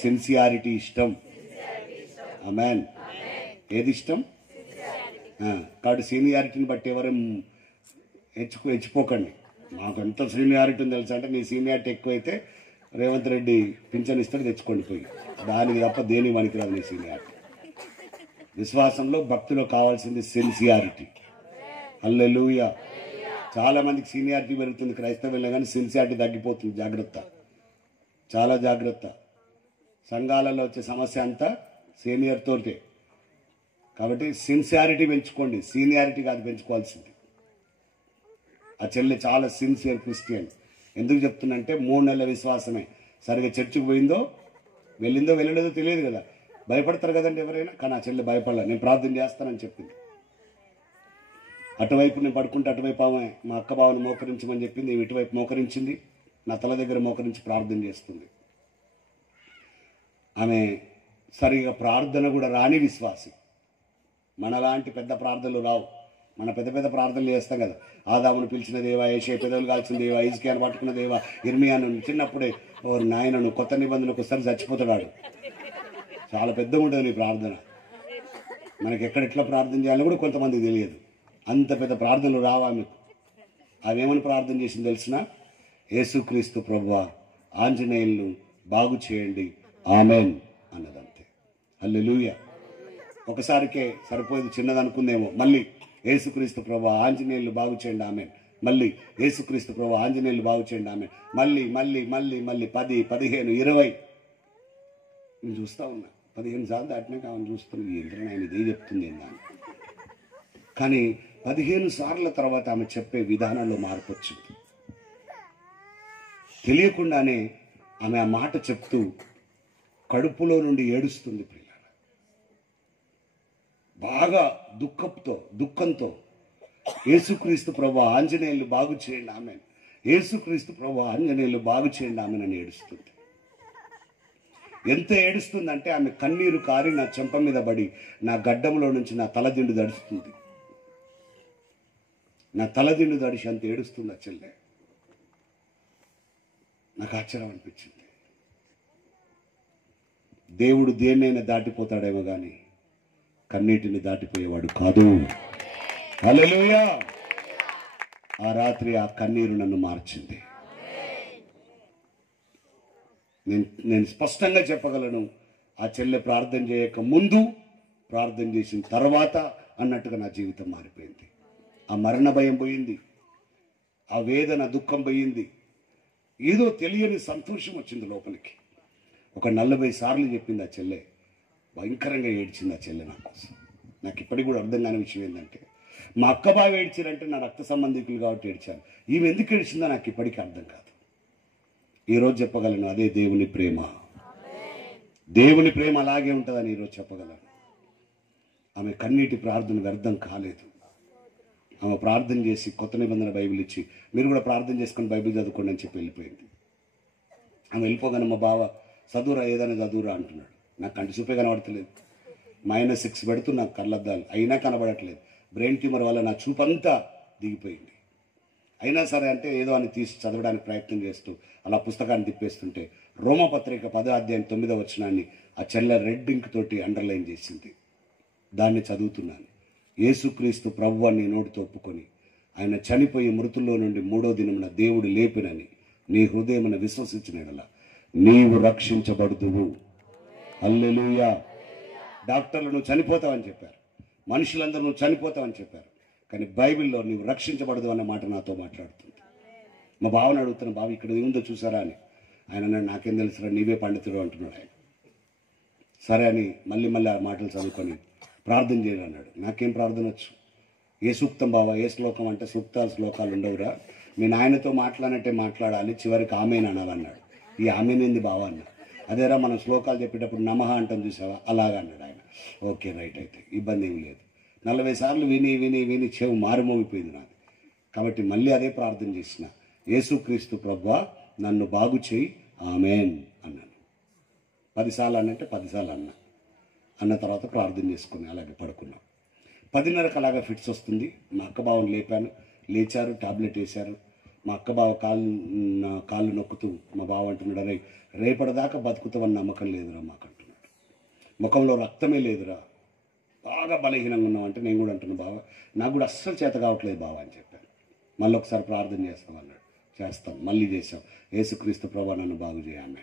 సిన్సియారిటీ ఇష్టం. ఆమేన్. ఏది ఇష్టం? కాబట్టి సీనియారిటీని బట్టి ఎవరేం హెచ్చిపోకండి. మాకు ఎంత సీనియారిటీ ఉంది తెలుసా అంటే, నీ సీనియారిటీ ఎక్కువైతే రేవంత్ రెడ్డి పింఛన్ ఇస్తాడు, తెచ్చుకోండి పోయి. దానికి తప్ప దేని పనికిరాదు నీ సీనియారిటీ. విశ్వాసంలో భక్తిలో కావాల్సింది సిన్సియారిటీ. హల్లెలూయా. చాలా మందికి సీనియారిటీ పెరుగుతుంది క్రైస్తవుల్లో, కానీ సిన్సియారిటీ తగ్గిపోతుంది. జాగ్రత్త, చాలా జాగ్రత్త. సంఘాలలో వచ్చే సమస్య అంతా సీనియర్ తోటే. కాబట్టి సిన్సియారిటీ పెంచుకోండి, సీనియారిటీ కాదు పెంచుకోవాల్సింది. ఆ చెల్లె చాలా సిన్సియర్ క్రిస్టియన్. ఎందుకు చెప్తున్నంటే 3 నెలల విశ్వాసమే. సరిగా చర్చికి వెళ్ళిందో వెళ్ళలేదో తెలియదు కదా, భయపడతారు కదండి ఎవరైనా. కానీ ఆ చెల్లె భయపడలే. నేను ప్రార్థన చేస్తానని చెప్పింది. అటువైపు నేను పడుకుంటే అటువైపు ఆమె మా అక్క బావను మోకరించమని చెప్పింది. ఇటువైపు మోకరించింది, నా తల దగ్గర మోకరించి ప్రార్థన చేస్తుంది. ఆమె సరిగా ప్రార్థన కూడా రాని విశ్వాసి. మనలాంటి పెద్ద ప్రార్థనలు రావు. మన పెద్ద పెద్ద ప్రార్థనలు చేస్తాం కదా, ఆదామును పిలిచిన దేవా, ఏషే పెదవులు కాల్చిన దేవా, ఇజ్కియాను పట్టుకున్న దేవా, ఇర్మియాను. చిన్నప్పుడే నాయనను కొత్త నిబంధనలకు ఒకసారి చచ్చిపోతాడు. చాలా పెద్దగా ఉంటుంది నీ ప్రార్థన. మనకి ఎట్లా ప్రార్థన చేయాలో కూడా కొంతమందికి తెలియదు. అంత పెద్ద ప్రార్థనలు రావా మీకు? అవేమని ప్రార్థన చేసింది తెలిసిన? యేసుక్రీస్తు ప్రభువా ఆంజనేయులను బాగు చేయండి, ఆమెన్ అన్నదంతే. హల్లెలూయా. ఒకసారికే సరిపోయేది, చిన్నది అనుకుందేమో. మళ్ళీ యేసుక్రీస్తు ప్రభువా ఆంజనేయులు బాగు చేయండి, ఆమెన్. మళ్ళీ యేసుక్రీస్తు ప్రభువా ఆంజనేయులు బాగు చేయండి, ఆమెన్. మళ్ళీ మళ్ళీ మళ్ళీ మళ్ళీ 10, 15, 20 నేను చూస్తూ ఉన్నా. 15 సార్లు దాటినా కావాలి చూస్తున్నాను. ఏంటంటే ఆయన ఇదే చెప్తుంది ఏందని. కానీ 15 సార్ల తర్వాత ఆమె చెప్పే విధానంలో మార్పు వచ్చింది. తెలియకుండానే ఆమె ఆ మాట చెప్తూ కడుపులో నుండి ఏడుస్తుంది. పిల్లలు బాగా దుఃఖంతో యేసుక్రీస్తు ప్రభువా ఆంజనేయులు బాగు చేయండి, ఆమెన్. యేసుక్రీస్తు ప్రభువా ఆంజనేయులు బాగు చేయండి, ఆమెన్ అని ఏడుస్తుంది. ఎంత ఏడుస్తుందంటే ఆమె కన్నీరు కారి నా చెంప మీద పడి నా గడ్డంలో నుంచి నా తలదిండు దడుస్తుంది. నా తలదిండు దడిచి అంత ఏడుస్తుంది ఆ చెల్లె. నాకు ఆశ్చర్యం అనిపించింది. దేవుడు దేన్నైనా దాటిపోతాడేమో కానీ కన్నీటిని దాటిపోయేవాడు కాదు. హల్లెలూయా. ఆ రాత్రి ఆ కన్నీరు నన్ను మార్చింది. నేను స్పష్టంగా చెప్పగలను, ఆ చెల్లె ప్రార్థన చేయక ముందు, ప్రార్థన చేసిన తర్వాత అన్నట్టుగా నా జీవితం మారిపోయింది. ఆ మరణ భయం పోయింది, ఆ వేదన దుఃఖం పోయింది. ఏదో తెలియని సంతోషం వచ్చింది లోపలికి. ఒక 40 సార్లు చెప్పింది ఆ చెల్లె. భయంకరంగా ఏడ్చింది ఆ చెల్లె నా కోసం. నాకు ఇప్పటికి కూడా అర్థం కాని విషయం ఏంటంటే, మా అక్క బాగా ఏడ్చారంటే నా రక్త సంబంధికులు కాబట్టి ఏడ్చాను. ఈమె ఎందుకు ఏడ్చిందో నాకు ఇప్పటికీ అర్థం కాదు. ఈరోజు చెప్పగలను, అదే దేవుని ప్రేమ. దేవుని ప్రేమ అలాగే ఉంటుందని ఈరోజు చెప్పగలను. ఆమె కన్నీటి ప్రార్థన వ్యర్థం కాలేదు. ఆమె ప్రార్థన చేసి కొత్త నిబంధన బైబిల్ ఇచ్చి, మీరు కూడా ప్రార్థన చేసుకొని బైబిల్ చదువుకోండి అని చెప్పి వెళ్ళిపోయింది. ఆమె వెళ్ళిపోగానే మా బావ చదువురా, ఏదైనా చదువురా అంటున్నాడు. నాకు కంటి చూపే కనబడతలేదు. -6 పెడుతున్నా కళ్ళద్దాలు, అయినా కనబడట్లేదు. బ్రెయిన్ ట్యూమర్ వల్ల నా చూపంతా దిగిపోయింది. అయినా సరే అంటే ఏదో అని తీసి చదవడానికి ప్రయత్నం చేస్తూ అలా పుస్తకాన్ని తిప్పేస్తుంటే రోమపత్రిక 10వ అధ్యాయం 9వ వచనాన్ని ఆ చెల్లె రెడ్ ఇంక్ తోటి అండర్లైన్ చేసింది. దాన్ని చదువుతున్నాను. యేసుక్రీస్తు ప్రభువుని నోటితో ఒప్పుకొని ఆయన చనిపోయి మృతుల్లో నుండి 3వ దినమున దేవుడు లేపినని నీ హృదయమున విశ్వసించిన యెడల నీవు రక్షించబడుదువు. హల్లెలూయా. డాక్టర్లు నువ్వు చనిపోతావని చెప్పారు, మనుషులందరూ నువ్వు చనిపోతావని చెప్పారు, కానీ బైబిల్లో నీవు రక్షించబడదు అన్న మాట నాతో మాట్లాడుతుంది. మా బావని అడుగుతున్న, బావ ఇక్కడ ఏముందో చూసారా అని. ఆయన అన్నాడు, నాకేం తెలుసురా, నీవే పండితుడు అంటున్నాడు ఆయన. సరే అని మళ్ళీ ఆ మాటలు చదువుకొని ప్రార్థన చేయాలి అన్నాడు. నాకేం ప్రార్థన వచ్చు? ఏ సూక్తం బావా, ఏ శ్లోకం అంటే శ్లోకాలు ఉండవురా, మీ నాయనతో మాట్లాడినట్టే మాట్లాడాలి, చివరికి ఆమెను అనాలన్నాడు. ఈ ఆమెనేంది బావా అన్న. అదేరా మనం శ్లోకాలు చెప్పేటప్పుడు నమః అంటాం చూసావా, అలాగా అన్నాడు ఆయన. ఓకే రైట్, అయితే ఇబ్బంది ఏమి లేదు. 40 సార్లు విని విని విని చెవు మారుమోగిపోయింది నాది. కాబట్టి మళ్ళీ అదే ప్రార్థన చేసిన, యేసుక్రీస్తు ప్రభువా నన్ను బాగు చేయి, ఆమేన్ అన్నాను. 10 సార్లు అన్నంటే 10 సార్లు అన్న తర్వాత ప్రార్థన చేసుకుని అలాగే పడుకున్నాం. 10:30కి అలాగా ఫిట్స్ వస్తుంది. మా అక్క బావని లేపాను, లేచారు, టాబ్లెట్ వేశారు. మా అక్క బావ కాళ్ళు నొక్కుతూ మా బావ అంటున్నాడు, అరే రేపటిదాకా బతుకుతామని నమ్మకం లేదురా మాకు అంటున్నాడు. ముఖంలో రక్తమే లేదురా, బాగా బలహీనంగా ఉన్నాం. అంటే నేను కూడా అంటున్నాను, బావ నాకు కూడా అస్సలు చేత కావట్లేదు బావ అని చెప్పాను. మళ్ళీ ఒకసారి ప్రార్థన చేస్తాం అన్నాడు. చేస్తాం, మళ్ళీ చేసాం. యేసుక్రీస్తు ప్రభువా నన్ను బాగు చేయాలి.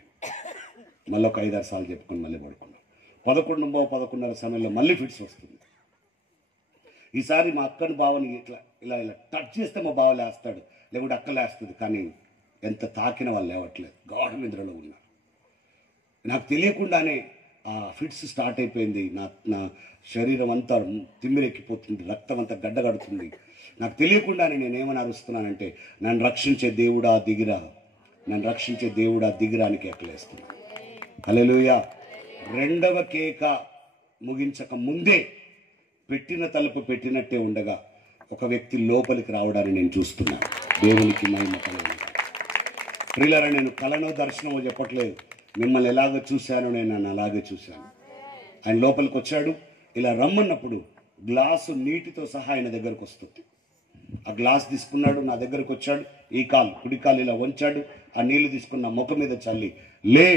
మళ్ళీ ఒక 5-6 సార్లు చెప్పుకొని మళ్ళీ పడుకున్నాం. 11:30 సమయంలో మళ్ళీ ఫిట్స్ వస్తుంది. ఈసారి మా అక్కని బావని ఇట్లా ఇలా ఇలా టచ్ చేస్తే మా బావ లేస్తాడు, లేకుంటే అక్క లేస్తుంది. కానీ ఎంత తాకిన వాళ్ళు లేవట్లేదు, గాఢ నిద్రలో ఉన్నారు. నాకు తెలియకుండానే ఆ ఫిట్స్ స్టార్ట్ అయిపోయింది. నా శరీరం అంతా తిమ్మిరెక్కిపోతుంది, రక్తం అంతా గడ్డగడుతుంది. నాకు తెలియకుండానే నేనేమని అరుస్తున్నానంటే, నన్ను రక్షించే దేవుడా దిగిరా, నన్ను రక్షించే దేవుడా దిగిరా అని కేకలేస్తున్నాను. హల్లెలూయా. రెండవ కేక ముగించక ముందే పెట్టిన తలుపు పెట్టినట్టే ఉండగా ఒక వ్యక్తి లోపలికి రావడాన్ని నేను చూస్తున్నాను. దేవునికి మహిమ కలుగును. ప్రియులారా, నేను కలనో దర్శనమో చెప్పట్లేదు. మిమ్మల్ని ఎలాగో చూశానో నేను నన్ను అలాగే చూశాను. ఆయన లోపలికి వచ్చాడు. ఇలా రమ్మన్నప్పుడు గ్లాసు నీటితో సహా ఆయన దగ్గరకు వస్తుంది. ఆ గ్లాస్ తీసుకున్నాడు, నా దగ్గరకు వచ్చాడు. ఈ కాలు కుడి కాలు ఇలా వంచాడు. ఆ నీళ్లు తీసుకున్న ముఖం మీద చల్లి లే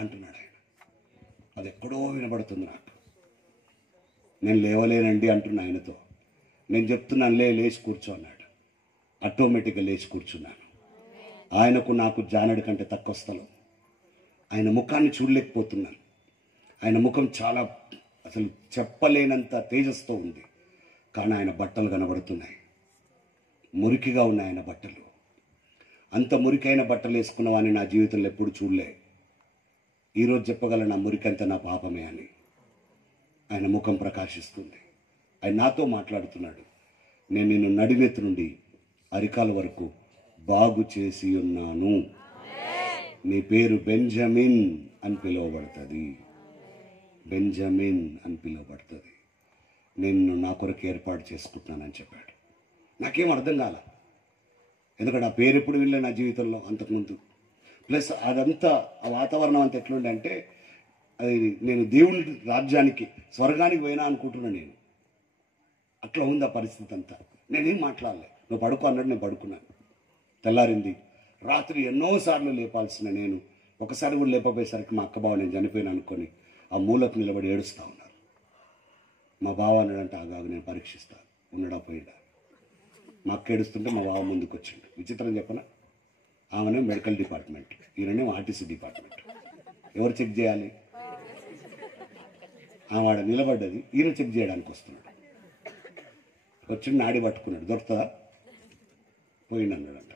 అంటున్నాడు ఆయన. అది ఎక్కడో వినబడుతుంది నాకు. నేను లేవలేనండి అంటున్నా ఆయనతో. నేను చెప్తున్నాను లేచి కూర్చో అన్నాడు. ఆటోమేటిక్గా లేచి కూర్చున్నాను. ఆయనకు నాకు జానడి కంటే తక్కువ స్థలం. ఆయన ముఖాన్ని చూడలేకపోతున్నాను. ఆయన ముఖం చాలా అసలు చెప్పలేనంత తేజస్తో ఉంది. కానీ ఆయన బట్టలు కనబడుతున్నాయి, మురికిగా ఉన్నాయి ఆయన బట్టలు. అంత మురికైన బట్టలు వేసుకున్న వాడిని నా జీవితంలో ఎప్పుడు చూడలే. ఈరోజు చెప్పగలను, నా మురికంతా నా పాపమే అని. ఆయన ముఖం ప్రకాశిస్తుంది. ఆయన నాతో మాట్లాడుతున్నాడు. నేను నిన్ను నడినెత్తి నుండి అరికాల వరకు బాగు చేసి ఉన్నాను. నీ పేరు బెంజమిన్ అని పిలువబడుతుంది. బెంజమిన్ అని పిలువబడుతుంది. నేను నా కొరకు ఏర్పాటు చేసుకుంటున్నానని చెప్పాడు. నాకేం అర్థం కాల. ఎందుకంటే ఆ పేరు ఎప్పుడు వెళ్ళే నా జీవితంలో అంతకుముందు. ప్లస్ అదంతా ఆ వాతావరణం అంతా ఎట్లుండే అంటే, అది నేను దేవుని రాజ్యానికి స్వర్గానికి పోయినా అనుకుంటున్నాను నేను. అట్లా ఉంది ఆ పరిస్థితి అంతా. నేనేం మాట్లాడలే. నువ్వు పడుకో అన్నాడు, నేను పడుకున్నాను. తెల్లారింది. రాత్రి ఎన్నోసార్లు లేపాల్సిన నేను ఒకసారి కూడా లేపపోయేసరికి మా అక్క బావ నేను చనిపోయినా అనుకొని ఆ మూలకు నిలబడి ఏడుస్తూ ఉన్నారు. మా బావ అన్నాడంటే ఆగాగు నేను పరీక్షిస్తాను, ఉన్నాడా పోయిడా. మా అక్క ఏడుస్తుంటే మా బావ ముందుకు వచ్చిండు. విచిత్రం చెప్పనా, ఆమెనే మెడికల్ డిపార్ట్మెంట్, ఈయననే ఆర్టీసీ డిపార్ట్మెంట్. ఎవరు చెక్ చేయాలి? ఆమె ఆడ నిలబడ్డది, ఈయన చెక్ చేయడానికి వస్తున్నాడు. వచ్చి నాడి పట్టుకున్నాడు. దొరుకుతుందా? పోయిండు అన్నాడంట.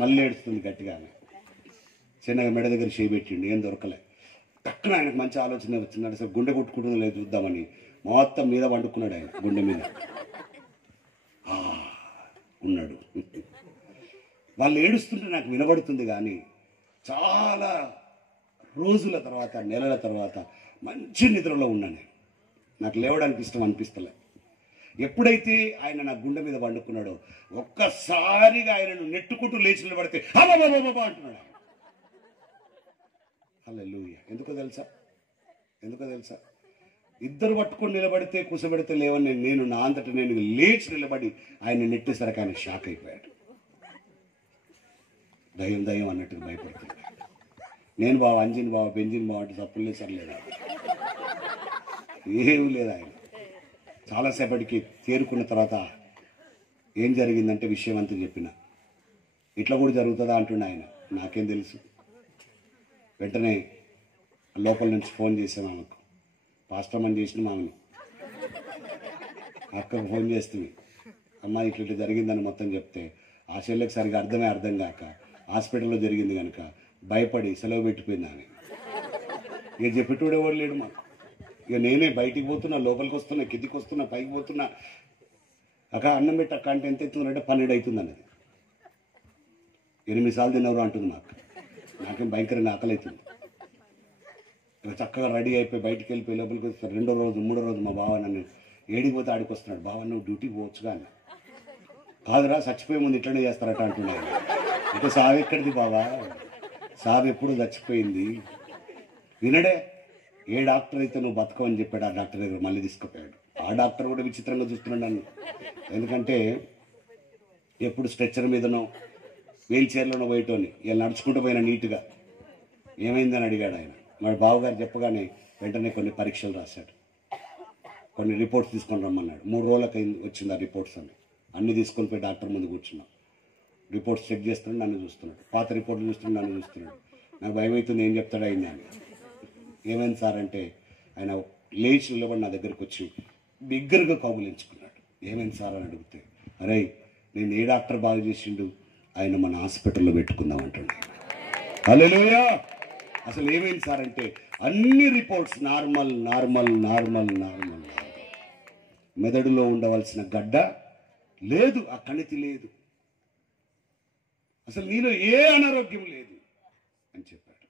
మళ్ళీ ఏడుస్తుంది గట్టిగా. ఆమె చిన్నగా మెడ దగ్గర చేయబెట్టిండు, ఏం దొరకలే. టక్కున ఆయనకు మంచి ఆలోచన వచ్చిందంటే, అసలు గుండె కొట్టుకుంటుందో లేదు చూద్దామని మొత్తం మీద వండుకున్నాడు. ఆయన గుండె మీద ఉన్నాడు. వాళ్ళు ఏడుస్తుంటే నాకు వినబడుతుంది. కానీ చాలా రోజుల తర్వాత, నెలల తర్వాత మంచి నిద్రలో ఉన్నాను నేను. నాకు లేవడానికి ఇష్టం అనిపిస్తలే. ఎప్పుడైతే ఆయన నా గుండె మీద వండుకున్నాడో ఒక్కసారిగా ఆయనను నెట్టుకుంటూ లేచి నిలబడితే అబ్బా అంటున్నాడు. హల్లెలూయా. ఎందుకో తెలుసా? ఇద్దరు పట్టుకొని నిలబడితే కూసబెడితే లేవని నేను నా అంతటా నేను లేచి నిలబడి ఆయన నెట్టేసరికి ఆయన షాక్ అయిపోయాడు. దయ్యం అన్నట్టుగా భయపడుతున్నాడు. నేను బావ అంజిన్ బావ బెంజిన్ బావ అంటే తప్పులే సర్లేదా, ఏమీ లేదు. ఆయన చాలాసేపటికి తేరుకున్న తర్వాత ఏం జరిగిందంటే విషయం అంతా చెప్పిన. ఇట్లా కూడా జరుగుతుందా అంటుండే ఆయన. నాకేం తెలుసు. వెంటనే లోపల నుంచి ఫోన్ చేసాను ఆమెకు. పాస్టర్ అని చేసిన ఆమెను అక్కకు ఫోన్ చేస్తుంది. అమ్మ ఇట్లా జరిగిందని మొత్తం చెప్తే ఆ చెల్లెకి సరిగా అర్థం కాక హాస్పిటల్లో జరిగింది కనుక భయపడి సెలవు పెట్టిపోయింది ఆమె. ఇక చెప్పేటోడు ఎవరు లేడు మాకు. ఇక నేనే బయటికి పోతున్నా, లోపలికి వస్తున్నా, కిందికి వస్తున్నా, పైకి పోతున్నా. అక్క అన్నం పెట్టి అక్క అంటే ఎంత అవుతుందంటే 12 అవుతుంది అన్నది. 8 సార్లు తిన్నవరు అంటుంది నాకు. నాకేం భయంకరంగా ఆకలి అవుతుంది. చక్కగా రెడీ అయిపోయి బయటికి వెళ్ళిపోయి లోపలికి వస్తారు. రెండో రోజు మూడో రోజు మా బావ నన్ను ఏడికి పోతే ఆడికి వస్తున్నాడు. బావ నువ్వు డ్యూటీకి పోవచ్చు కానీ. కాదురా చచ్చిపోయే ముందు ఇట్లనే చేస్తారట అంటున్నాడు. అంటే సావు ఎక్కడిది బావా, సావు ఎప్పుడు చచ్చిపోయింది. వినడే ఏ డాక్టర్ అయితే నువ్వు బతకవని చెప్పాడు, ఆ డాక్టర్ దగ్గర మళ్ళీ తీసుకుపోయాడు. ఆ డాక్టర్ కూడా విచిత్రంగా చూస్తున్నాడు నన్ను. ఎందుకంటే ఎప్పుడు స్ట్రెచ్చర్ మీదనో వీల్ చైర్లోనో పోయేటోని ఇలా నడుచుకుంటూ పోయినా నీట్గా. ఏమైందని అడిగాడు ఆయన. మరి బావగారు చెప్పగానే వెంటనే కొన్ని పరీక్షలు రాశాడు, కొన్ని రిపోర్ట్స్ తీసుకొని రమ్మన్నాడు. 3 రోజులకు వచ్చింది ఆ రిపోర్ట్స్ అన్నీ తీసుకొని పోయి డాక్టర్ ముందు కూర్చున్నాం. రిపోర్ట్స్ చెక్ చేస్తున్నాడు, నన్ను చూస్తున్నాడు. పాత రిపోర్ట్లు చూస్తున్నాడు, నన్ను చూస్తున్నాడు. నాకు భయం అవుతుంది ఏం చెప్తాడు ఆయన అని. ఏమైంది సార్ అంటే ఆయన లేచి నిలబడి నా దగ్గరికి వచ్చి బిగ్గరగా కౌగులించుకున్నాడు. ఏమైంది సార్ అని అడిగితే, అరే నేను ఏ డాక్టర్ బాగా చేసిండు, ఆయన మన హాస్పిటల్లో పెట్టుకుందాం అంటుండే. హల్లెలూయా. అసలు ఏమైంది సార్ అంటే అన్ని reports normal normal normal normal. మెదడులో ఉండవలసిన గడ్డ లేదు, ఆ కణితి లేదు, అసలు నీలో ఏ అనారోగ్యం లేదు అని చెప్పాడు.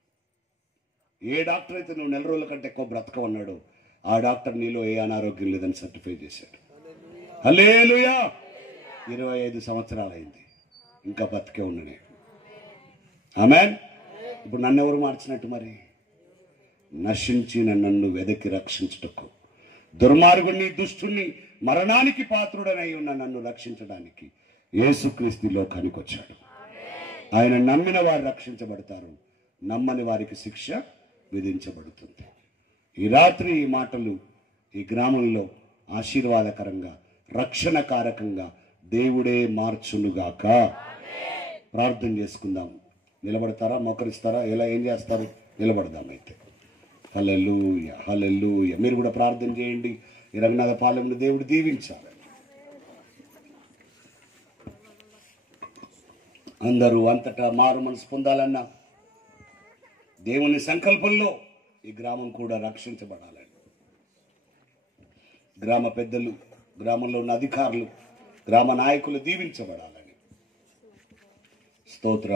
ఏ డాక్టర్ అయితే నువ్వు 4 రోజుల కంటే ఎక్కువ బ్రతకవన్నాడో ఆ డాక్టర్ నీలో ఏ అనారోగ్యం లేదని సర్టిఫై చేశాడు. హల్లెలూయా. 25 సంవత్సరాలు అయింది, ఇంకా బతికే ఉన్నానే. ఆమేన్. ఇప్పుడు నన్ను ఎవరు మార్చినట్టు మరి? నశించిన నన్ను వెదకి రక్షించుటకు, దుర్మార్గుణ్ణి దుష్టుణ్ణి మరణానికి పాత్రుడనై ఉన్న నన్ను రక్షించడానికి యేసుక్రీస్తు లోకానికి వచ్చాడు. ఆయన నమ్మిన వారు రక్షించబడతారు, నమ్మని వారికి శిక్ష విధించబడుతుంది. ఈ రాత్రి ఈ మాటలు ఈ గ్రామంలో ఆశీర్వాదకరంగా రక్షణకారకంగా దేవుడే మార్చునుగాక. ప్రార్థన చేసుకుందాం. నిలబడతారా, మోకరిస్తారా, ఎలా ఏం చేస్తారు? నిలబడదాం అయితే. హల్లెలూయా హల్లెలూయా. మీరు కూడా ప్రార్థన చేయండి. ఈ రంగనాథపాలెంను దేవుడు దీవించాలి. అందరూ అంతటా మారు మనసు పొందాలన్నా దేవుని సంకల్పంలో ఈ గ్రామం కూడా రక్షించబడాలని గ్రామ పెద్దలు, గ్రామంలో ఉన్న అధికారులు, గ్రామ నాయకులు దీవించబడాలని. స్తోత్రం.